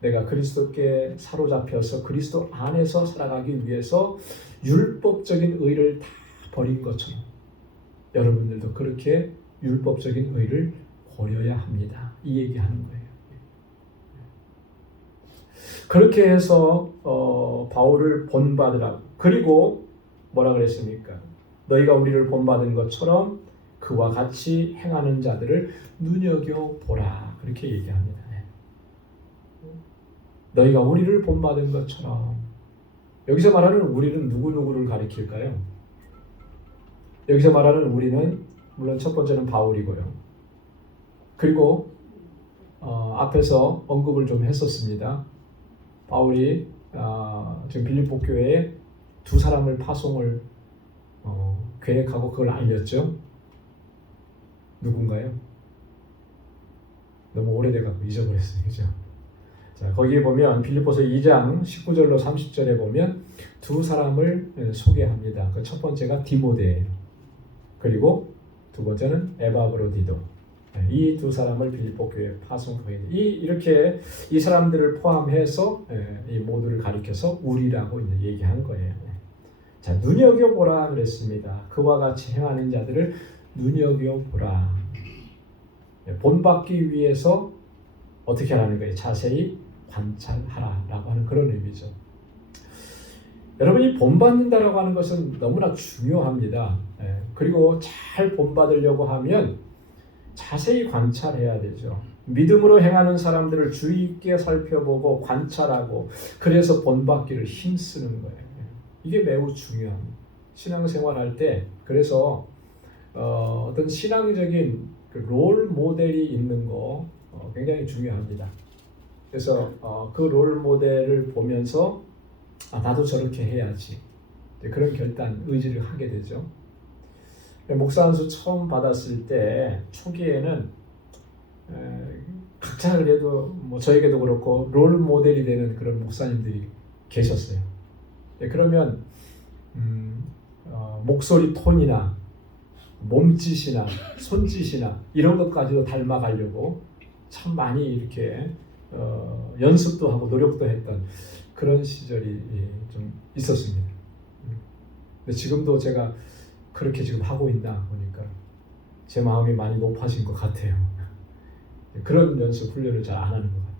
내가 그리스도께 사로잡혀서 그리스도 안에서 살아가기 위해서 율법적인 의를 다 버린 것처럼 여러분들도 그렇게 율법적인 의를 버려야 합니다. 이 얘기하는 거예요. 그렇게 해서 바울을 본받으라고. 그리고 뭐라 그랬습니까? 너희가 우리를 본받은 것처럼 그와 같이 행하는 자들을 눈여겨보라. 그렇게 얘기합니다. 너희가 우리를 본받은 것처럼. 여기서 말하는 우리는 누구누구를 가리킬까요? 여기서 말하는 우리는 물론 첫 번째는 바울이고요. 그리고 앞에서 언급을 좀 했었습니다. 바울이 지금 빌립보 교회에 두 사람을 파송을 계획하고 그걸 알렸죠. 누군가요? 너무 오래돼가지고 잊어버렸어요. 그죠? 자, 거기에 보면 빌립보서 2장 19절로 30절에 보면 두 사람을 소개합니다. 그 첫 번째가 디모데예요. 그리고 두 번째는 에바브로디도. 이 두 사람을 빌립보 교회에 파송하게 이렇게 이 사람들을 포함해서 이 모두를 가리켜서 우리라고 이제 얘기한 거예요. 자, 눈여겨보라 그랬습니다. 그와 같이 행하는 자들을 눈여겨보라. 본받기 위해서 어떻게 하라는 거예요? 자세히 관찰하라라고 하는 그런 의미죠. 여러분이 본받는다라고 하는 것은 너무나 중요합니다. 그리고 잘 본받으려고 하면 자세히 관찰해야 되죠. 믿음으로 행하는 사람들을 주의 있게 살펴보고 관찰하고 그래서 본받기를 힘쓰는 거예요. 이게 매우 중요합니다. 신앙생활할 때 그래서 어떤 신앙적인 롤 모델이 있는 거 굉장히 중요합니다. 그래서 그 롤 모델을 보면서 나도 저렇게 해야지 그런 결단, 의지를 하게 되죠. 목사 안수 처음 받았을 때 초기에는 각자 그래도 뭐 저에게도 그렇고 롤 모델이 되는 그런 목사님들이 계셨어요. 그러면 목소리 톤이나 몸짓이나 손짓이나 이런 것까지도 닮아가려고 참 많이 이렇게 연습도 하고 노력도 했던 그런 시절이 좀 있었습니다. 근데 지금도 제가 그렇게 지금 하고 있나 보니까 제 마음이 많이 높아진 것 같아요. 그런 연습 훈련을 잘 안 하는 것 같아요.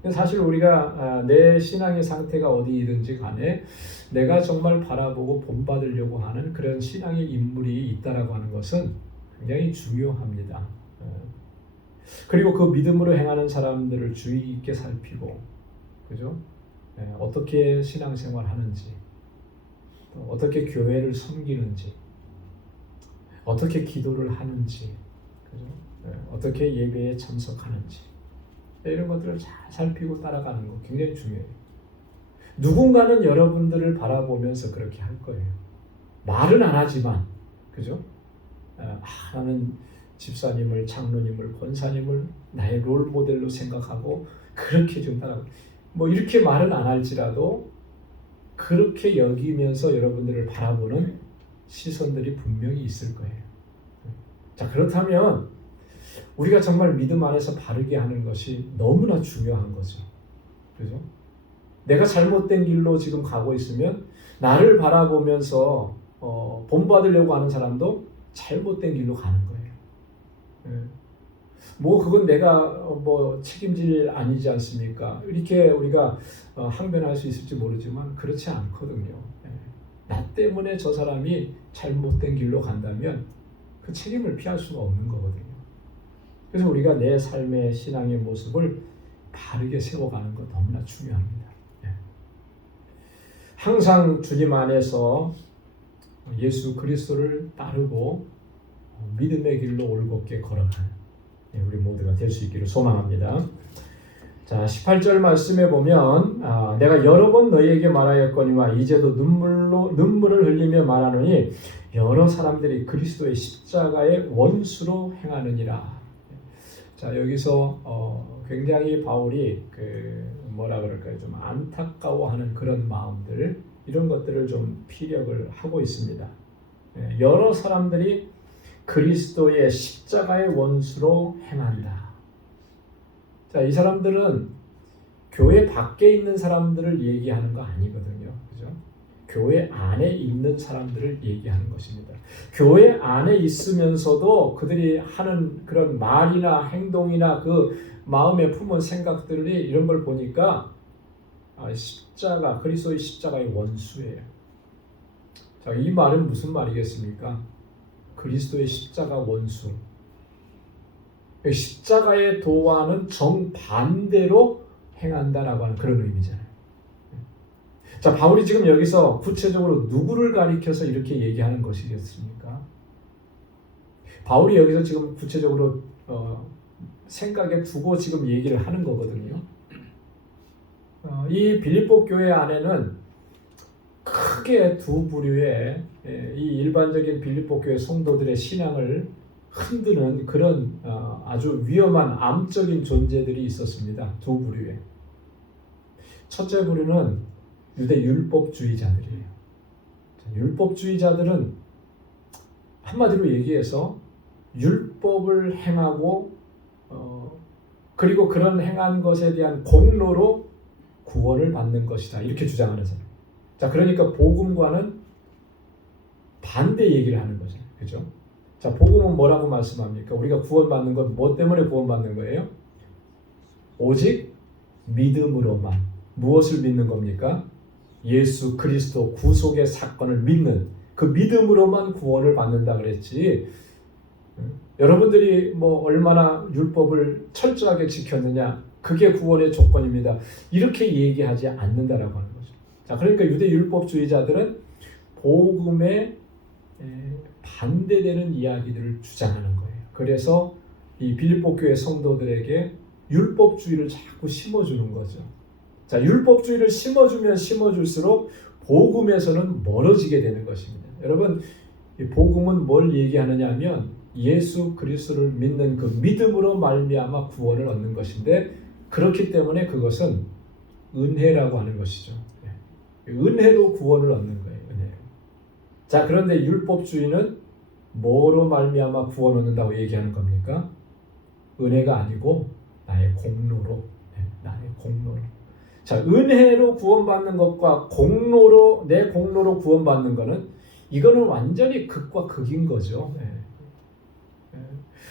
근데 사실 우리가 내 신앙의 상태가 어디든지 간에 내가 정말 바라보고 본받으려고 하는 그런 신앙의 인물이 있다라고 하는 것은 굉장히 중요합니다. 그리고 그 믿음으로 행하는 사람들을 주의 깊게 살피고, 그죠? 어떻게 신앙생활 하는지, 어떻게 교회를 섬기는지, 어떻게 기도를 하는지, 그죠? 어떻게 예배에 참석하는지 이런 것들을 잘 살피고 따라가는 거 굉장히 중요해요. 누군가는 여러분들을 바라보면서 그렇게 할 거예요. 말은 안 하지만, 그죠? 나는 집사님을, 장로님을, 권사님을 나의 롤 모델로 생각하고 그렇게 좀 따라가. 뭐 이렇게 말은 안 할지라도 그렇게 여기면서 여러분들을 바라보는 시선들이 분명히 있을 거예요. 자, 그렇다면 우리가 정말 믿음 안에서 바르게 하는 것이 너무나 중요한 거죠. 그죠? 내가 잘못된 길로 지금 가고 있으면 나를 바라보면서 본받으려고 하는 사람도 잘못된 길로 가는 거예요. 뭐 그건 내가 뭐 책임질 아니지 않습니까? 이렇게 우리가 항변할 수 있을지 모르지만 그렇지 않거든요. 나 때문에 저 사람이 잘못된 길로 간다면 그 책임을 피할 수가 없는 거거든요. 그래서 우리가 내 삶의 신앙의 모습을 바르게 세워가는 것 너무나 중요합니다. 항상 주님 안에서 예수 그리스도를 따르고 믿음의 길로 올곧게 걸어가는 우리 모두가 될 수 있기를 소망합니다. 자, 18절 말씀에 보면 내가 여러 번 너희에게 말하였거니와 이제도 눈물을 흘리며 말하노니 여러 사람들이 그리스도의 십자가의 원수로 행하느니라. 자, 여기서 굉장히 바울이 뭐라 그럴까요? 좀 안타까워하는 그런 마음들, 이런 것들을 좀 피력을 하고 있습니다. 여러 사람들이 그리스도의 십자가의 원수로 행한다. 자, 이 사람들은 교회 밖에 있는 사람들을 얘기하는 거 아니거든요. 그죠? 교회 안에 있는 사람들을 얘기하는 것입니다. 교회 안에 있으면서도 그들이 하는 그런 말이나 행동이나 그 마음에 품은 생각들이 이런 걸 보니까 십자가, 그리스도의 십자가의 원수예요. 자, 이 말은 무슨 말이겠습니까? 그리스도의 십자가 원수. 십자가의 도와는 정반대로 행한다라고 하는 그런 의미잖아요. 자, 바울이 지금 여기서 구체적으로 누구를 가리켜서 이렇게 얘기하는 것이겠습니까? 바울이 여기서 지금 구체적으로 생각에 두고 지금 얘기를 하는 거거든요. 이 빌립보 교회 안에는 크게 두 부류의 이 일반적인 빌립보 교회 성도들의 신앙을 흔드는 그런 아주 위험한 암적인 존재들이 있었습니다. 두 부류에. 첫째 부류는 유대 율법주의자들이에요. 율법주의자들은 한마디로 얘기해서 율법을 행하고 그리고 그런 행한 것에 대한 공로로 구원을 받는 것이다. 이렇게 주장하는 사람. 자, 그러니까 복음과는 반대 얘기를 하는 거죠. 그죠? 자, 복음은 뭐라고 말씀합니까? 우리가 구원받는 건 뭐 때문에 구원받는 거예요? 오직 믿음으로만. 무엇을 믿는 겁니까? 예수 그리스도 구속의 사건을 믿는 그 믿음으로만 구원을 받는다 그랬지. 여러분들이 뭐 얼마나 율법을 철저하게 지켰느냐, 그게 구원의 조건입니다, 이렇게 얘기하지 않는다라고 하는 거죠. 자, 그러니까 유대 율법주의자들은 복음에 반대되는 이야기들을 주장하는 거예요. 그래서 이 빌립보 교회 성도들에게 율법주의를 자꾸 심어주는 거죠. 자, 율법주의를 심어주면 심어줄수록 복음에서는 멀어지게 되는 것입니다. 여러분, 이 복음은 뭘 얘기하느냐 하면 예수 그리스도를 믿는 그 믿음으로 말미암아 구원을 얻는 것인데, 그렇기 때문에 그것은 은혜라고 하는 것이죠. 은혜로 구원을 얻는 거예요. 은혜로. 자, 그런데 율법주의는 뭐로 말미암아 구원 얻는다고 얘기하는 겁니까? 은혜가 아니고 나의 공로로. 나의 공로로. 자, 은혜로 구원받는 것과 공로로, 내 공로로 구원받는 것은, 이거는 완전히 극과 극인 거죠.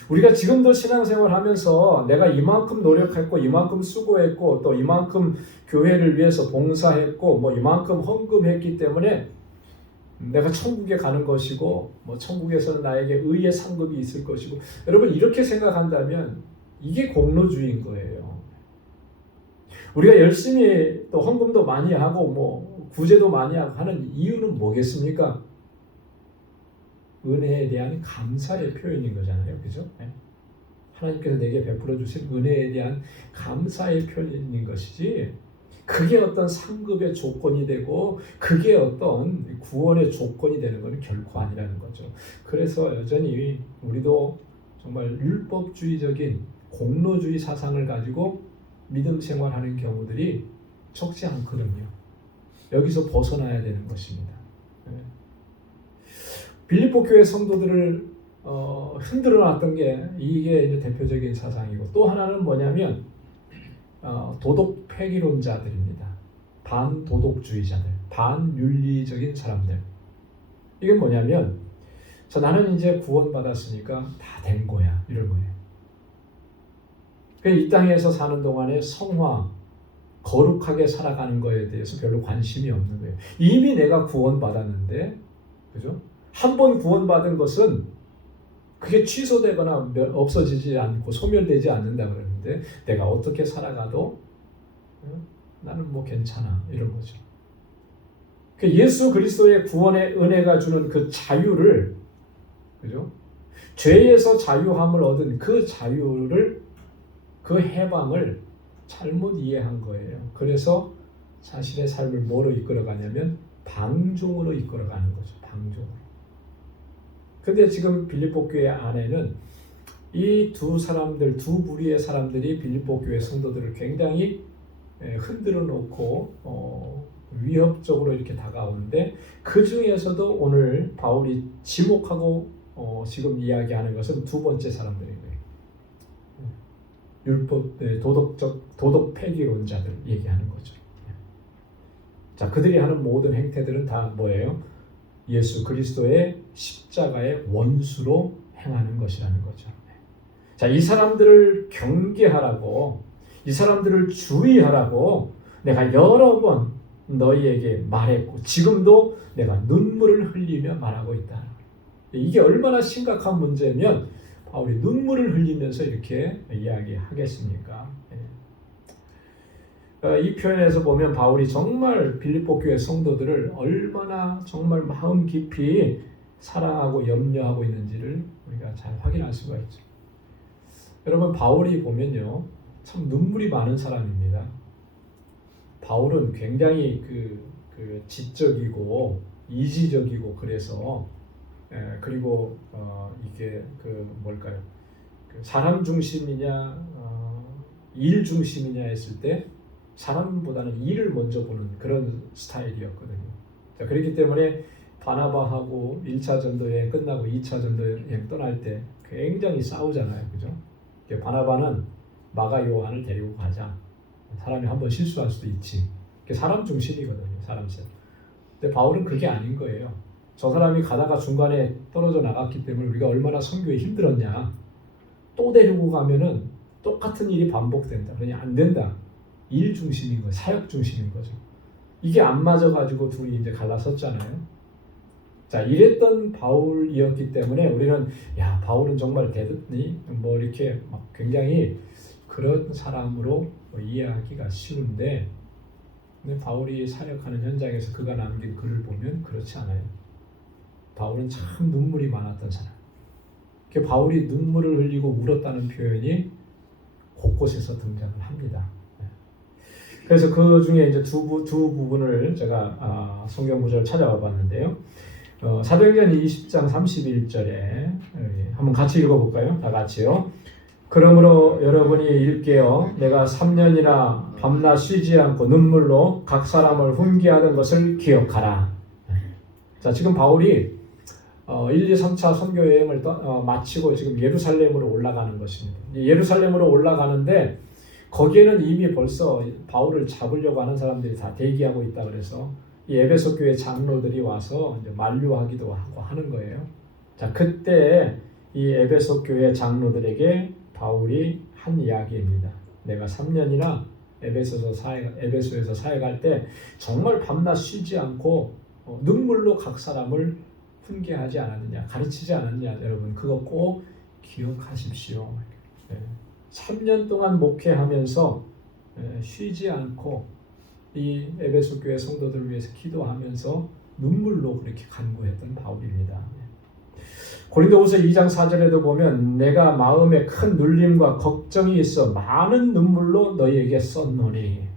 우리가 지금도 신앙생활 하면서 내가 이만큼 노력했고 이만큼 수고했고 또 이만큼 교회를 위해서 봉사했고 뭐 이만큼 헌금했기 때문에 내가 천국에 가는 것이고, 뭐 천국에서는 나에게 의의 상급이 있을 것이고, 여러분 이렇게 생각한다면 이게 공로주의인 거예요. 우리가 열심히 또 헌금도 많이 하고 뭐 구제도 많이 하고 하는 이유는 뭐겠습니까? 은혜에 대한 감사의 표현인 거잖아요. 그죠? 하나님께서 내게 베풀어 주신 은혜에 대한 감사의 표현인 것이지, 그게 어떤 상급의 조건이 되고 그게 어떤 구원의 조건이 되는 것은 결코 아니라는 거죠. 그래서 여전히 우리도 정말 율법주의적인 공로주의 사상을 가지고 믿음 생활하는 경우들이 적지 않거든요. 여기서 벗어나야 되는 것입니다. 빌립보 교회 성도들을 흔들어 놨던 게 이게 이제 대표적인 사상이고, 또 하나는 뭐냐면 도덕 폐기론자들입니다. 반도덕주의자들, 반윤리적인 사람들. 이게 뭐냐면, 나는 이제 구원받았으니까 다 된 거야, 이런 거예요. 이 땅에서 사는 동안에 성화, 거룩하게 살아가는 거에 대해서 별로 관심이 없는 거예요. 이미 내가 구원받았는데, 그죠? 한 번 구원받은 것은 그게 취소되거나 없어지지 않고 소멸되지 않는다 그러는데, 내가 어떻게 살아가도 나는 뭐 괜찮아, 이런 거죠. 예수 그리스도의 구원의 은혜가 주는 그 자유를, 그죠? 죄에서 자유함을 얻은 그 자유를, 그 해방을 잘못 이해한 거예요. 그래서 자신의 삶을 뭐로 이끌어가냐면 방종으로 이끌어가는 거죠. 방종으로. 근데 지금 빌립보 교회 안에는 이 두 사람들, 두 무리의 사람들이 빌립보 교회 성도들을 굉장히 흔들어 놓고 위협적으로 이렇게 다가오는데, 그 중에서도 오늘 바울이 지목하고 지금 이야기하는 것은 두 번째 사람들인 거예요. 율법, 도덕 폐기론자들 얘기하는 거죠. 자, 그들이 하는 모든 행태들은 다 뭐예요? 예수 그리스도의 십자가의 원수로 행하는 것이라는 거죠. 자, 이 사람들을 경계하라고, 이 사람들을 주의하라고 내가 여러 번 너희에게 말했고, 지금도 내가 눈물을 흘리며 말하고 있다. 이게 얼마나 심각한 문제면 바울이 눈물을 흘리면서 이렇게 이야기하겠습니까? 이 표현에서 보면 바울이 정말 빌립보 교회 성도들을 얼마나 정말 마음 깊이 사랑하고 염려하고 있는지를 우리가 잘 확인할 수가 있죠. 여러분, 바울이 보면요, 참 눈물이 많은 사람입니다. 바울은 굉장히 그 지적이고 이지적이고, 그래서 그리고 이게 뭘까요? 사람 중심이냐 일 중심이냐 했을 때 사람보다는 일을 먼저 보는 그런 스타일이었거든요. 자, 그렇기 때문에 바나바하고 1차 전도 여행 끝나고 2차 전도 여행 떠날 때 굉장히 싸우잖아요. 그죠? 바나바는 마가 요한을 데리고 가자. 사람이 한번 실수할 수도 있지. 사람 중심이거든요. 사람 셋. 근데 바울은 그게 아닌 거예요. 저 사람이 가다가 중간에 떨어져 나갔기 때문에 우리가 얼마나 선교에 힘들었냐. 또 데리고 가면은 똑같은 일이 반복된다. 그러니 안 된다. 일 중심인 거예요. 사역 중심인 거죠. 이게 안 맞아가지고 둘이 이제 갈라섰잖아요. 자, 이랬던 바울이었기 때문에 우리는 야, 바울은 정말 대단히 뭐 이렇게 막 굉장히 그런 사람으로 이해하기가 쉬운데, 근데 바울이 사역하는 현장에서 그가 남긴 글을 보면 그렇지 않아요. 바울은 참 눈물이 많았던 사람. 바울이 눈물을 흘리고 울었다는 표현이 곳곳에서 등장을 합니다. 그래서 그 중에 이제 두 부분을 제가 성경 구절을 찾아와 봤는데요. 사도행전 20장 31절에 한번 같이 읽어볼까요? 다 같이요. 그러므로 여러분이 일깨어 내가 3년이나 밤낮 쉬지 않고 눈물로 각 사람을 훈계하는 것을 기억하라. 자, 지금 바울이 1, 2, 3차 선교 여행을 마치고 지금 예루살렘으로 올라가는 것입니다. 예루살렘으로 올라가는데 거기에는 이미 벌써 바울을 잡으려고 하는 사람들이 다 대기하고 있다 그래서 이 에베소 교회 장로들이 와서 이제 만류하기도 하고 하는 거예요. 자, 그때 이 에베소 교회 장로들에게 바울이 한 이야기입니다. 내가 3년이나 에베소에서 사역할 때 정말 밤낮 쉬지 않고 눈물로 각 사람을 훈계하지 않았느냐, 가르치지 않았느냐, 여러분 그거 꼭 기억하십시오. 3년 동안 목회하면서 쉬지 않고 이 에베소 교회 성도들을 위해서 기도하면서 눈물로 그렇게 간구했던 바울입니다. 고린도후서 2장 4절에도 보면 내가 마음에 큰 눌림과 걱정이 있어 많은 눈물로 너희에게 썼노니.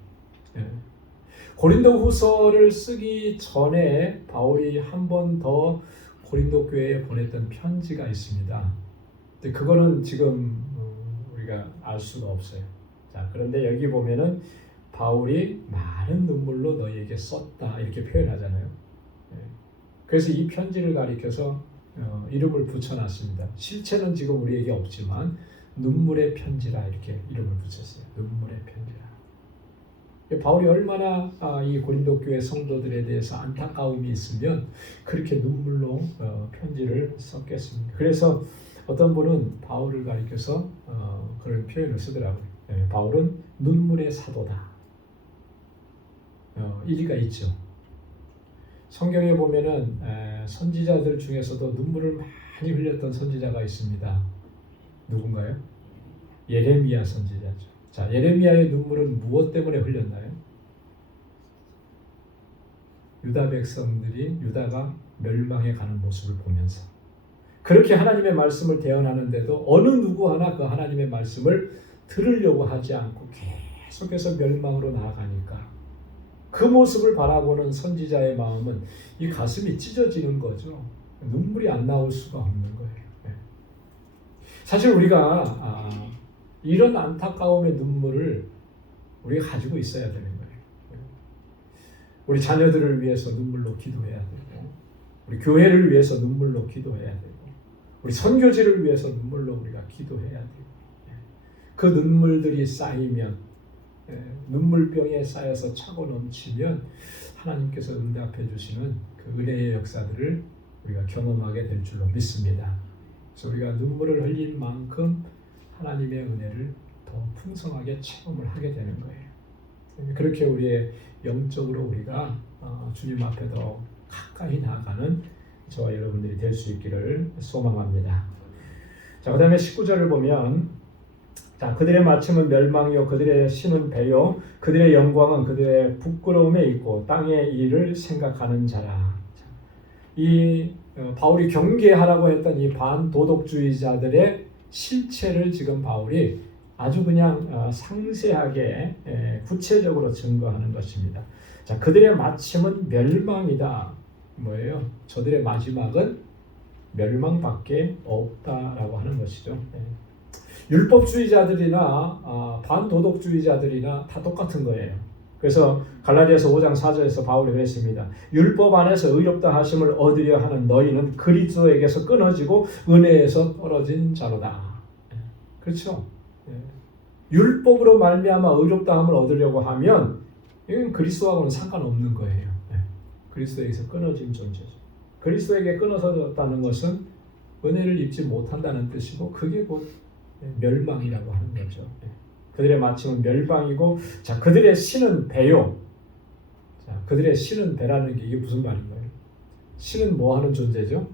고린도후서를 쓰기 전에 바울이 한 번 더 고린도 교회에 보냈던 편지가 있습니다. 근데 그거는 지금 우리가 알 수가 없어요. 자, 그런데 여기 보면은 바울이 많은 눈물로 너희에게 썼다 이렇게 표현하잖아요. 그래서 이 편지를 가리켜서 이름을 붙여놨습니다. 실체는 지금 우리에게 없지만 눈물의 편지라 이렇게 이름을 붙였어요. 눈물의 편지라. 바울이 얼마나 이 고린도 교회 성도들에 대해서 안타까움이 있으면 그렇게 눈물로 편지를 썼겠습니까? 그래서 어떤 분은 바울을 가리켜서 그런 표현을 쓰더라고요. 바울은 눈물의 사도다. 일리가 있죠. 성경에 보면은 선지자들 중에서도 눈물을 많이 흘렸던 선지자가 있습니다. 누군가요? 예레미야 선지자죠. 자, 예레미야의 눈물은 무엇 때문에 흘렸나요? 유다 백성들이 유다가 멸망해 가는 모습을 보면서 그렇게 하나님의 말씀을 대언하는데도 어느 누구 하나 그 하나님의 말씀을 들으려고 하지 않고 계속해서 멸망으로 나아가니까 그 모습을 바라보는 선지자의 마음은 이 가슴이 찢어지는 거죠. 눈물이 안 나올 수가 없는 거예요. 사실 우리가 이런 안타까움의 눈물을 우리가 가지고 있어야 되는 거예요. 우리 자녀들을 위해서 눈물로 기도해야 되고, 우리 교회를 위해서 눈물로 기도해야 되고, 우리 선교지를 위해서 눈물로 우리가 기도해야 되고, 그 눈물들이 쌓이면 눈물병에 쌓여서 차고 넘치면 하나님께서 응답해 주시는 그 은혜의 역사들을 우리가 경험하게 될 줄로 믿습니다. 그래서 우리가 눈물을 흘린 만큼 하나님의 은혜를 더 풍성하게 체험을 하게 되는 거예요. 그렇게 우리의 영적으로 우리가 주님 앞에 더 가까이 나아가는 저와 여러분들이 될 수 있기를 소망합니다. 자, 그 다음에 19절을 보면 자, 그들의 마침은 멸망이요 그들의 신은 배요 그들의 영광은 그들의 부끄러움에 있고 땅의 일을 생각하는 자라. 이 바울이 경계하라고 했던 이 반도덕주의자들의 실체를 지금 바울이 아주 그냥 상세하게 구체적으로 증거하는 것입니다. 자, 그들의 마침은 멸망이다. 뭐예요? 저들의 마지막은 멸망밖에 없다라고 하는 것이죠. 율법주의자들이나 반도덕주의자들이나 다 똑같은 거예요. 그래서 갈라디아서 5장 4절에서 바울이 그랬습니다. 율법 안에서 의롭다 하심을 얻으려 하는 너희는 그리스도에게서 끊어지고 은혜에서 떨어진 자로다. 그렇죠? 율법으로 말미암아 의롭다함을 얻으려고 하면 이건 그리스도하고는 상관없는 거예요. 그리스도에게서 끊어진 존재죠. 그리스도에게 끊어졌다는 것은 은혜를 입지 못한다는 뜻이고 그게 곧 멸망이라고 하는 거죠. 그들의 마침은 멸망이고 자, 그들의 신은 배요. 자, 그들의 신은 배라는 게 이게 무슨 말인가요? 신은 뭐 하는 존재죠?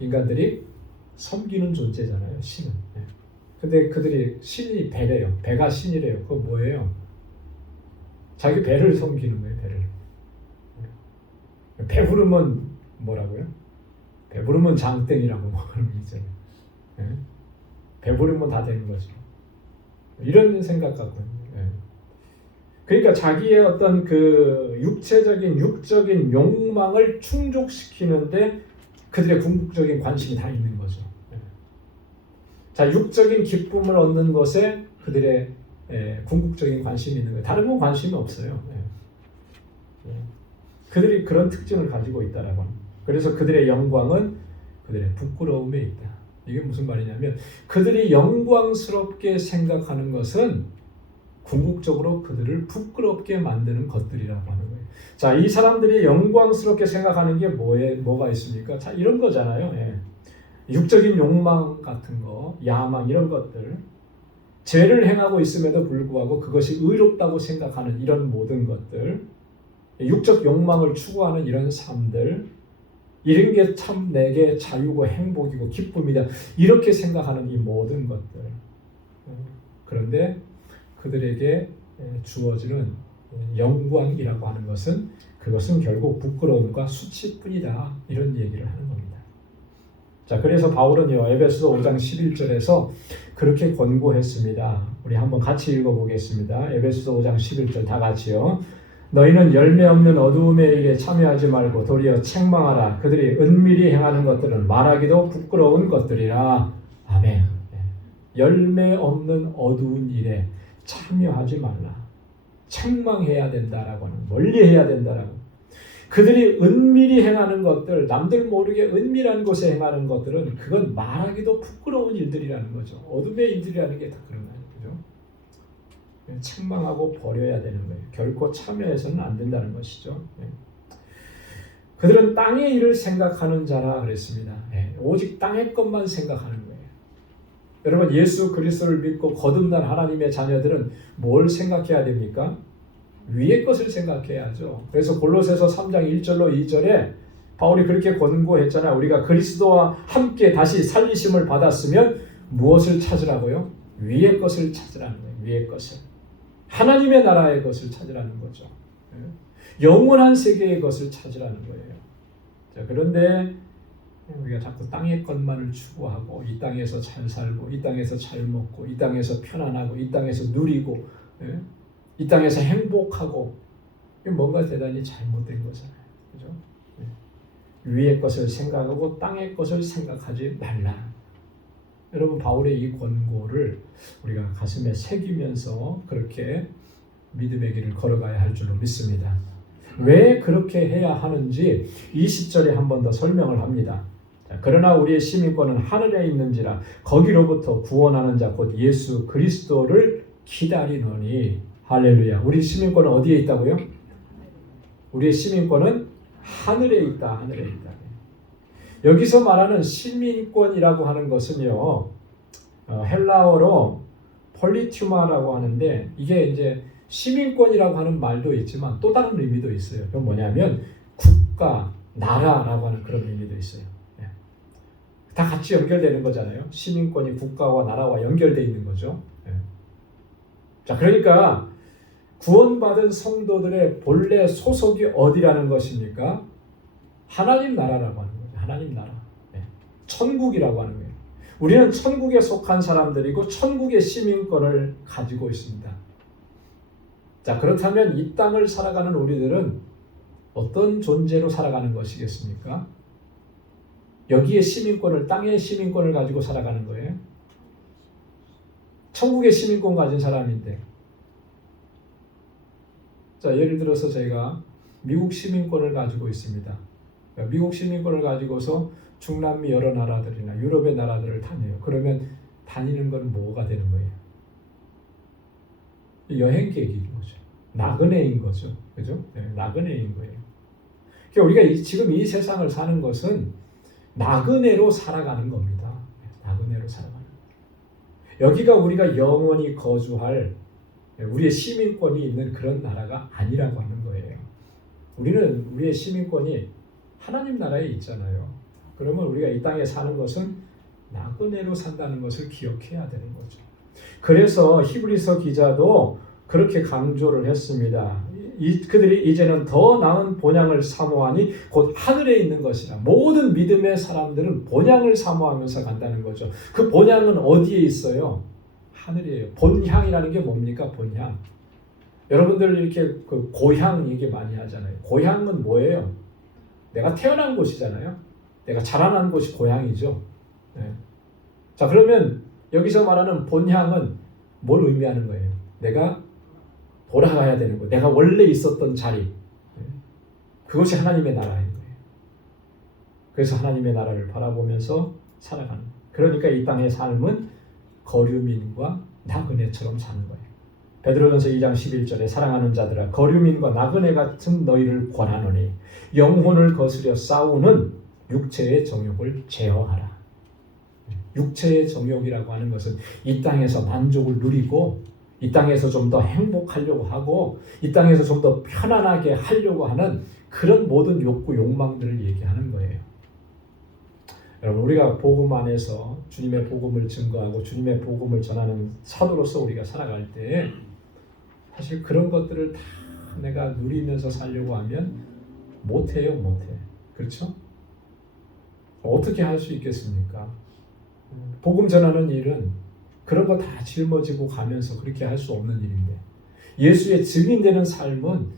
인간들이 섬기는 존재잖아요. 신은. 네. 근데 그들이 신이 배래요. 배가 신이래요. 그건 뭐예요? 자기 배를 섬기는 거예요. 배를. 배부르면 뭐라고요? 배부르면 장땡이라고 뭐 그런 게 있잖아요. 네. 배부르면 다 되는 거죠. 이런 생각 같거든요. 네. 그러니까 자기의 어떤 그 육적인 욕망을 충족시키는데 그들의 궁극적인 관심이 다 있는 거죠. 네. 자, 육적인 기쁨을 얻는 것에 그들의 궁극적인 관심이 있는 거예요. 다른 건 관심이 없어요. 네. 네. 그들이 그런 특징을 가지고 있다라고 합니다. 그래서 그들의 영광은 그들의 부끄러움에 있다. 이게 무슨 말이냐면 그들이 영광스럽게 생각하는 것은 궁극적으로 그들을 부끄럽게 만드는 것들이라고 하는 거예요. 자, 이 사람들이 영광스럽게 생각하는 게 뭐가 있습니까? 자, 이런 거잖아요. 예. 육적인 욕망 같은 거, 야망 이런 것들, 죄를 행하고 있음에도 불구하고 그것이 의롭다고 생각하는 이런 모든 것들, 육적 욕망을 추구하는 이런 삶들, 이런 게 참 내게 자유고 행복이고 기쁨이다. 이렇게 생각하는 이 모든 것들. 그런데 그들에게 주어지는 영광이라고 하는 것은 그것은 결국 부끄러움과 수치뿐이다. 이런 얘기를 하는 겁니다. 자, 그래서 바울은요, 에베소서 5장 11절에서 그렇게 권고했습니다. 우리 한번 같이 읽어보겠습니다. 에베소서 5장 11절 다 같이요. 너희는 열매 없는 어두움의 일에 참여하지 말고 도리어 책망하라. 그들이 은밀히 행하는 것들은 말하기도 부끄러운 것들이라. 아멘. 열매 없는 어두운 일에 참여하지 말라. 책망해야 된다라고 하는, 멀리해야 된다라고. 그들이 은밀히 행하는 것들, 남들 모르게 은밀한 곳에 행하는 것들은 그건 말하기도 부끄러운 일들이라는 거죠. 어둠의 일들이라는 게 다 그런 거예요. 그죠? 책망하고 버려야 되는 거예요. 결코 참여해서는 안 된다는 것이죠. 그들은 땅의 일을 생각하는 자라 그랬습니다. 오직 땅의 것만 생각하는 거예요. 여러분, 예수 그리스도를 믿고 거듭난 하나님의 자녀들은 뭘 생각해야 됩니까? 위의 것을 생각해야죠. 그래서 골로새서 3장 1절로 2절에 바울이 그렇게 권고했잖아요. 우리가 그리스도와 함께 다시 살리심을 받았으면 무엇을 찾으라고요? 위의 것을 찾으라는 거예요. 위의 것을. 하나님의 나라의 것을 찾으라는 거죠. 영원한 세계의 것을 찾으라는 거예요. 자, 그런데 우리가 자꾸 땅의 것만을 추구하고 이 땅에서 잘 살고 이 땅에서 잘 먹고 이 땅에서 편안하고 이 땅에서 누리고 이 땅에서 행복하고 뭔가 대단히 잘못된 거잖아요. 그죠? 위의 것을 생각하고 땅의 것을 생각하지 말라. 여러분, 바울의 이 권고를 우리가 가슴에 새기면서 그렇게 믿음의 길을 걸어가야 할 줄로 믿습니다. 왜 그렇게 해야 하는지 20절에 한 번 더 설명을 합니다. 그러나 우리의 시민권은 하늘에 있는지라 거기로부터 구원하는 자 곧 예수 그리스도를 기다리노니. 할렐루야. 우리 시민권은 어디에 있다고요? 우리의 시민권은 하늘에 있다. 하늘에 있다. 여기서 말하는 시민권이라고 하는 것은요, 헬라어로 폴리튜마라고 하는데 이게 이제 시민권이라고 하는 말도 있지만 또 다른 의미도 있어요. 그건 뭐냐면 국가, 나라라고 하는 그런 의미도 있어요. 다 같이 연결되는 거잖아요. 시민권이 국가와 나라와 연결되어 있는 거죠. 자, 그러니까 구원받은 성도들의 본래 소속이 어디라는 것입니까? 하나님 나라라고 하는 거예요. 하나님 나라. 천국이라고 하는 거예요. 우리는 천국에 속한 사람들이고 천국의 시민권을 가지고 있습니다. 자, 그렇다면 이 땅을 살아가는 우리들은 어떤 존재로 살아가는 것이겠습니까? 여기에 시민권을, 땅의 시민권을 가지고 살아가는 거예요. 천국의 시민권 가진 사람인데. 자, 예를 들어서 제가 미국 시민권을 가지고 있습니다. 미국 시민권을 가지고서 중남미 여러 나라들이나 유럽의 나라들을 다녀요. 그러면 다니는 건 뭐가 되는 거예요? 여행객인 거죠. 나그네인 거죠. 그죠? 나그네인 거예요. 그러니까 우리가 지금 이 세상을 사는 것은 나그네로 살아가는 겁니다. 나그네로 살아가는 거예요. 여기가 우리가 영원히 거주할 우리의 시민권이 있는 그런 나라가 아니라고 하는 거예요. 우리는 우리의 시민권이 하나님 나라에 있잖아요. 그러면 우리가 이 땅에 사는 것은 나그네로 산다는 것을 기억해야 되는 거죠. 그래서 히브리서 기자도 그렇게 강조를 했습니다. 그들이 이제는 더 나은 본향을 사모하니 곧 하늘에 있는 것이라. 모든 믿음의 사람들은 본향을 사모하면서 간다는 거죠. 그 본향은 어디에 있어요? 하늘이에요. 본향이라는 게 뭡니까? 본향. 여러분들 이렇게 그 고향 얘기 많이 하잖아요. 고향은 뭐예요? 내가 태어난 곳이잖아요. 내가 자라난 곳이 고향이죠. 네. 자, 그러면 여기서 말하는 본향은 뭘 의미하는 거예요? 내가 돌아가야 되는 거. 내가 원래 있었던 자리. 네. 그것이 하나님의 나라인 거예요. 그래서 하나님의 나라를 바라보면서 살아가는 거예요. 그러니까 이 땅의 삶은 거류민과 나그네처럼 사는 거예요. 베드로전서 2장 11절에 사랑하는 자들아 거류민과 나그네 같은 너희를 권하노니 영혼을 거스려 싸우는 육체의 정욕을 제어하라. 육체의 정욕이라고 하는 것은 이 땅에서 만족을 누리고 이 땅에서 좀 더 행복하려고 하고 이 땅에서 좀 더 편안하게 하려고 하는 그런 모든 욕구, 욕망들을 얘기하는 거예요. 여러분, 우리가 복음 안에서 주님의 복음을 증거하고 주님의 복음을 전하는 사도로서 우리가 살아갈 때 사실 그런 것들을 다 내가 누리면서 살려고 하면 못해요, 못해. 그렇죠? 어떻게 할 수 있겠습니까? 복음 전하는 일은 그런 거 다 짊어지고 가면서 그렇게 할 수 없는 일인데 예수의 증인되는 삶은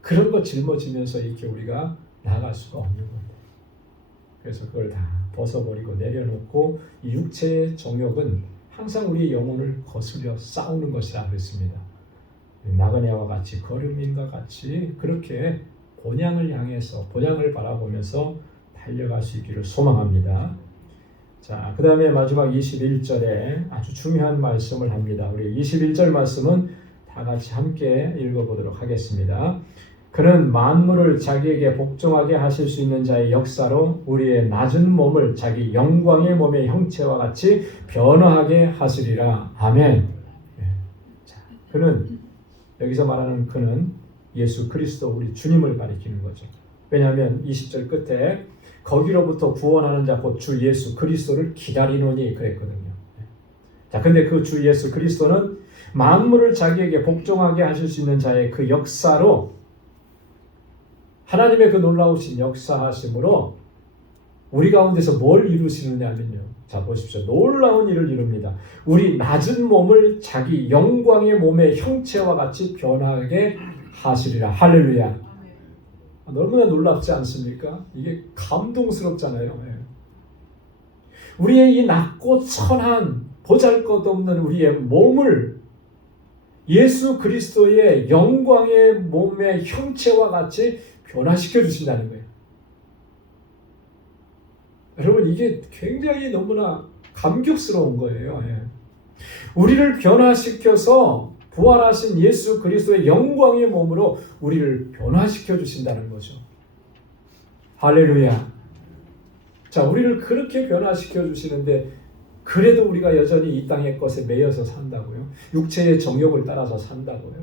그런 거 짊어지면서 이렇게 우리가 나아갈 수가 없는 겁니다. 그래서 그걸 다 벗어버리고 내려놓고 이 육체의 정욕은 항상 우리의 영혼을 거스려 싸우는 것이라 그랬습니다. 나그네와 같이 거류민과 같이 그렇게 본향을 향해서 본향을 바라보면서 달려갈 수 있기를 소망합니다. 자, 그 다음에 마지막 21절에 아주 중요한 말씀을 합니다. 우리 21절 말씀은 다 같이 함께 읽어보도록 하겠습니다. 그는 만물을 자기에게 복종하게 하실 수 있는 자의 역사로 우리의 낮은 몸을 자기 영광의 몸의 형체와 같이 변화하게 하시리라. 아멘. 자, 그는 여기서 말하는 그는 예수 그리스도 우리 주님을 가리키는 거죠. 왜냐하면 20절 끝에 거기로부터 구원하는 자 곧 주 예수 그리스도를 기다리노니 그랬거든요. 자, 근데 그 주 예수 그리스도는 만물을 자기에게 복종하게 하실 수 있는 자의 그 역사로 하나님의 그 놀라우신 역사하심으로 우리 가운데서 뭘 이루시느냐면요. 자, 보십시오. 놀라운 일을 이룹니다. 우리 낮은 몸을 자기 영광의 몸의 형체와 같이 변하게 하시리라. 할렐루야. 너무나 놀랍지 않습니까? 이게 감동스럽잖아요. 우리의 이 낮고 천한 보잘것없는 우리의 몸을 예수 그리스도의 영광의 몸의 형체와 같이 변화시켜 주신다는 거예요. 여러분, 이게 굉장히 너무나 감격스러운 거예요. 우리를 변화시켜서 부활하신 예수 그리스도의 영광의 몸으로 우리를 변화시켜 주신다는 거죠. 할렐루야. 자, 우리를 그렇게 변화시켜 주시는데 그래도 우리가 여전히 이 땅의 것에 매여서 산다고요? 육체의 정욕을 따라서 산다고요?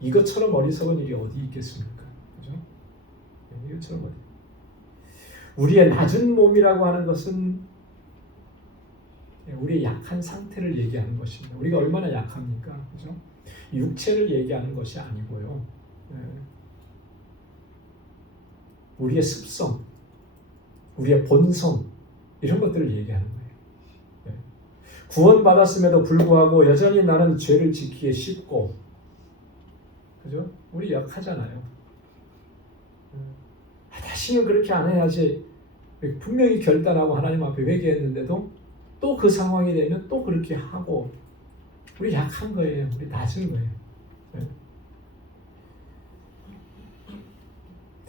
이것처럼 어리석은 일이 어디 있겠습니까? 그죠? 이것처럼 어디? 우리의 낮은 몸이라고 하는 것은 우리의 약한 상태를 얘기하는 것입니다. 우리가 얼마나 약합니까? 그죠? 육체를 얘기하는 것이 아니고요. 우리의 습성, 우리의 본성 이런 것들을 얘기하는 거예요. 구원받았음에도 불구하고 여전히 나는 죄를 지키기 쉽고, 그죠? 우리 약하잖아요. 다시는 그렇게 안 해야지 분명히 결단하고 하나님 앞에 회개했는데도 또 그 상황이 되면 또 그렇게 하고 우리 약한 거예요. 우리 낮은 거예요.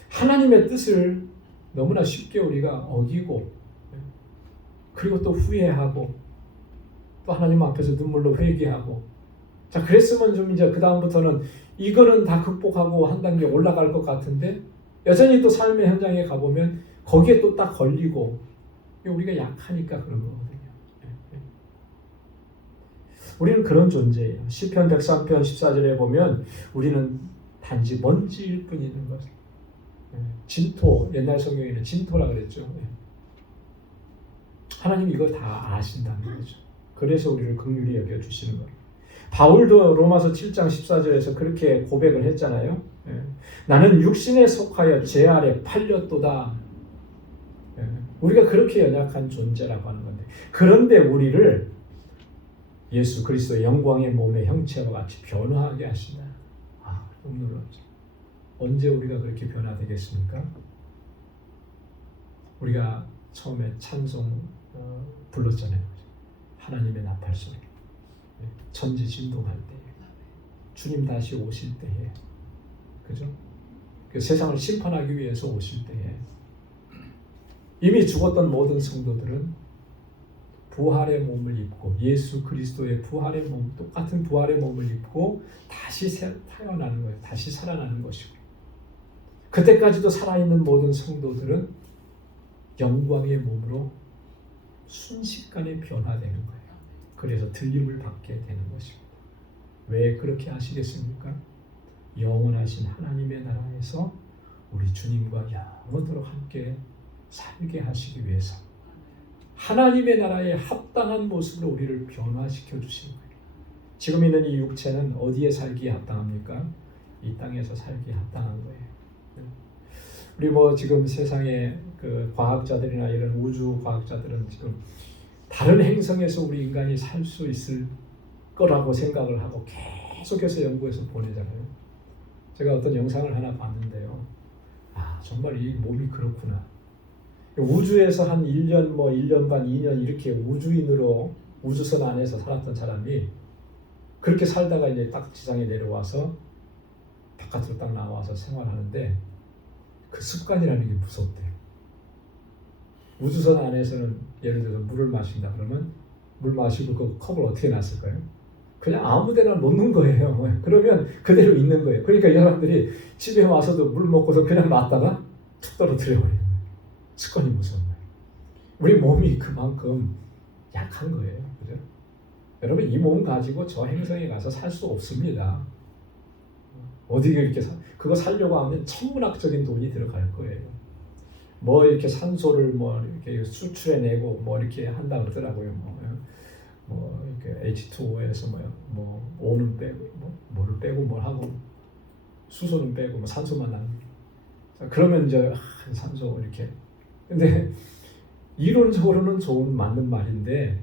하나님의 뜻을 너무나 쉽게 우리가 어기고 그리고 또 후회하고 또 하나님 앞에서 눈물로 회개하고 자 그랬으면 좀 이제 그 다음부터는 이거는 다 극복하고 한 단계 올라갈 것 같은데 여전히 또 삶의 현장에 가보면 거기에 또 딱 걸리고 우리가 약하니까 그런 거거든요. 우리는 그런 존재예요. 시편 103편 14절에 보면 우리는 단지 먼지일 뿐인 것을 진토, 옛날 성경에는 진토라 그랬죠. 하나님 이거 다 아신다는 거죠. 그래서 우리를 긍휼히 여겨주시는 거예요. 바울도 로마서 7장 14절에서 그렇게 고백을 했잖아요. 나는 육신에 속하여 죄 아래 팔렸도다. 우리가 그렇게 연약한 존재라고 하는 건데, 그런데 우리를 예수 그리스도의 영광의 몸의 형체와 같이 변화하게 하신다. 너무 놀랍죠. 언제 우리가 그렇게 변화되겠습니까? 우리가 처음에 찬송 불렀잖아요. 하나님의 나팔 소리, 천지 진동할 때, 주님 다시 오실 때에, 그죠? 그 세상을 심판하기 위해서 오실 때에 이미 죽었던 모든 성도들은 부활의 몸을 입고, 예수 그리스도의 부활의 몸, 똑같은 부활의 몸을 입고 다시 태어나는 거예요. 다시 살아나는 것이고, 그때까지도 살아있는 모든 성도들은 영광의 몸으로 순식간에 변화되는 거예요. 그래서 들림을 받게 되는 것입니다. 왜 그렇게 하시겠습니까? 영원하신 하나님의 나라에서 우리 주님과 영원토록 함께 살게 하시기 위해서 하나님의 나라에 합당한 모습으로 우리를 변화시켜 주시는 거예요. 지금 있는 이 육체는 어디에 살기에 합당합니까? 이 땅에서 살기에 합당한 거예요. 우리 지금 세상에 그 과학자들이나 이런 우주 과학자들은 지금 다른 행성에서 우리 인간이 살 수 있을 거라고 생각을 하고 계속해서 연구해서 보내잖아요. 제가 어떤 영상을 하나 봤는데요. 정말 이 몸이 그렇구나. 우주에서 한 1년, 1년 반, 2년 이렇게 우주인으로 우주선 안에서 살았던 사람이 그렇게 살다가 이제 딱 지상에 내려와서 바깥으로 딱 나와서 생활하는데 그 습관이라는 게 무섭대요. 우주선 안에서는 예를 들어서 물을 마신다 그러면 물 마시고 그 컵을 어떻게 놨을까요? 그냥 아무 데나 놓는 거예요. 그러면 그대로 있는 거예요. 그러니까 이 사람들이 집에 와서도 물 먹고서 그냥 놨다가 툭 떨어뜨려 버려요. 습관이 무서운 거예요. 우리 몸이 그만큼 약한 거예요. 그죠? 여러분, 이 몸 가지고 저 행성에 가서 살 수 없습니다. 어디 이렇게 그거 살려고 하면 천문학적인 돈이 들어갈 거예요. 이렇게 산소를 이렇게 수출해내고 이렇게 한다 그러더라고요. 이렇게 H2O에서 O는 빼고 뭐를 빼고 뭘 하고 수소는 빼고 산소만 나는. 그러면 이제 산소 이렇게. 근데 이론적으로는 맞는 말인데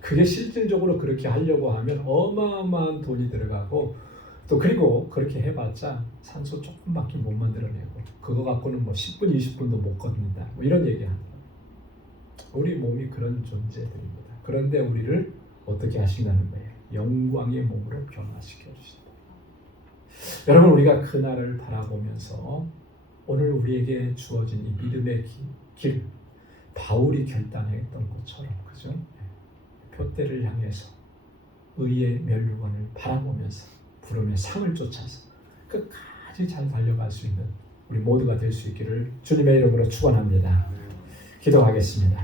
그게 실질적으로 그렇게 하려고 하면 어마어마한 돈이 들어가고 또 그리고 그렇게 해봤자 산소 조금밖에 못 만들어내고 그거 갖고는 10분 20분도 못 걷는다 이런 얘기합니다. 우리 몸이 그런 존재들입니다. 그런데 우리를 어떻게 하신다는 거예요? 영광의 몸으로 변화시켜 주신다. 여러분, 우리가 그날을 바라보면서 오늘 우리에게 주어진 이 믿음의 길, 바울이 결단했던 것처럼, 그죠? 표대를 향해서 의의 면류관을 바라보면서 부름의 상을 쫓아서 끝까지 잘 달려갈 수 있는 우리 모두가 될 수 있기를 주님의 이름으로 축원합니다. 기도하겠습니다.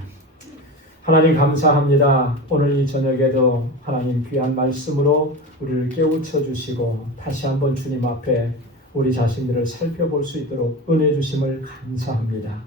하나님 감사합니다. 오늘 이 저녁에도 하나님 귀한 말씀으로 우리를 깨우쳐 주시고 다시 한번 주님 앞에 우리 자신들을 살펴볼 수 있도록 은혜 주심을 감사합니다.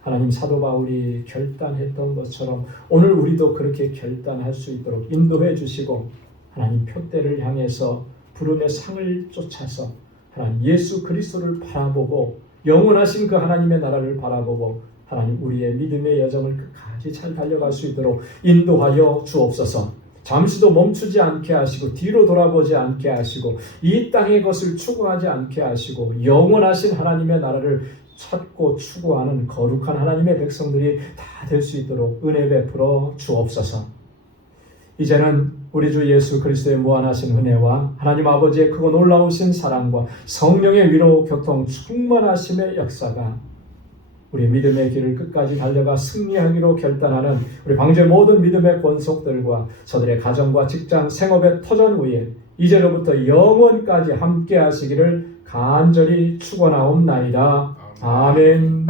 하나님, 사도 바울이 결단했던 것처럼 오늘 우리도 그렇게 결단할 수 있도록 인도해 주시고 하나님 표대를 향해서 부름의 상을 쫓아서 하나님 예수 그리스도를 바라보고 영원하신 그 하나님의 나라를 바라보고 하나님 우리의 믿음의 여정을 끝까지 잘 달려갈 수 있도록 인도하여 주옵소서. 잠시도 멈추지 않게 하시고 뒤로 돌아보지 않게 하시고 이 땅의 것을 추구하지 않게 하시고 영원하신 하나님의 나라를 찾고 추구하는 거룩한 하나님의 백성들이 다 될 수 있도록 은혜 베풀어 주옵소서. 이제는 우리 주 예수 그리스도의 무한하신 은혜와 하나님 아버지의 크고 놀라우신 사랑과 성령의 위로 교통 충만하심의 역사가 우리 믿음의 길을 끝까지 달려가 승리하기로 결단하는 우리 방주의 모든 믿음의 권속들과 저들의 가정과 직장, 생업의 터전 위에 이제로부터 영원까지 함께 하시기를 간절히 축원하옵나이다. 아멘.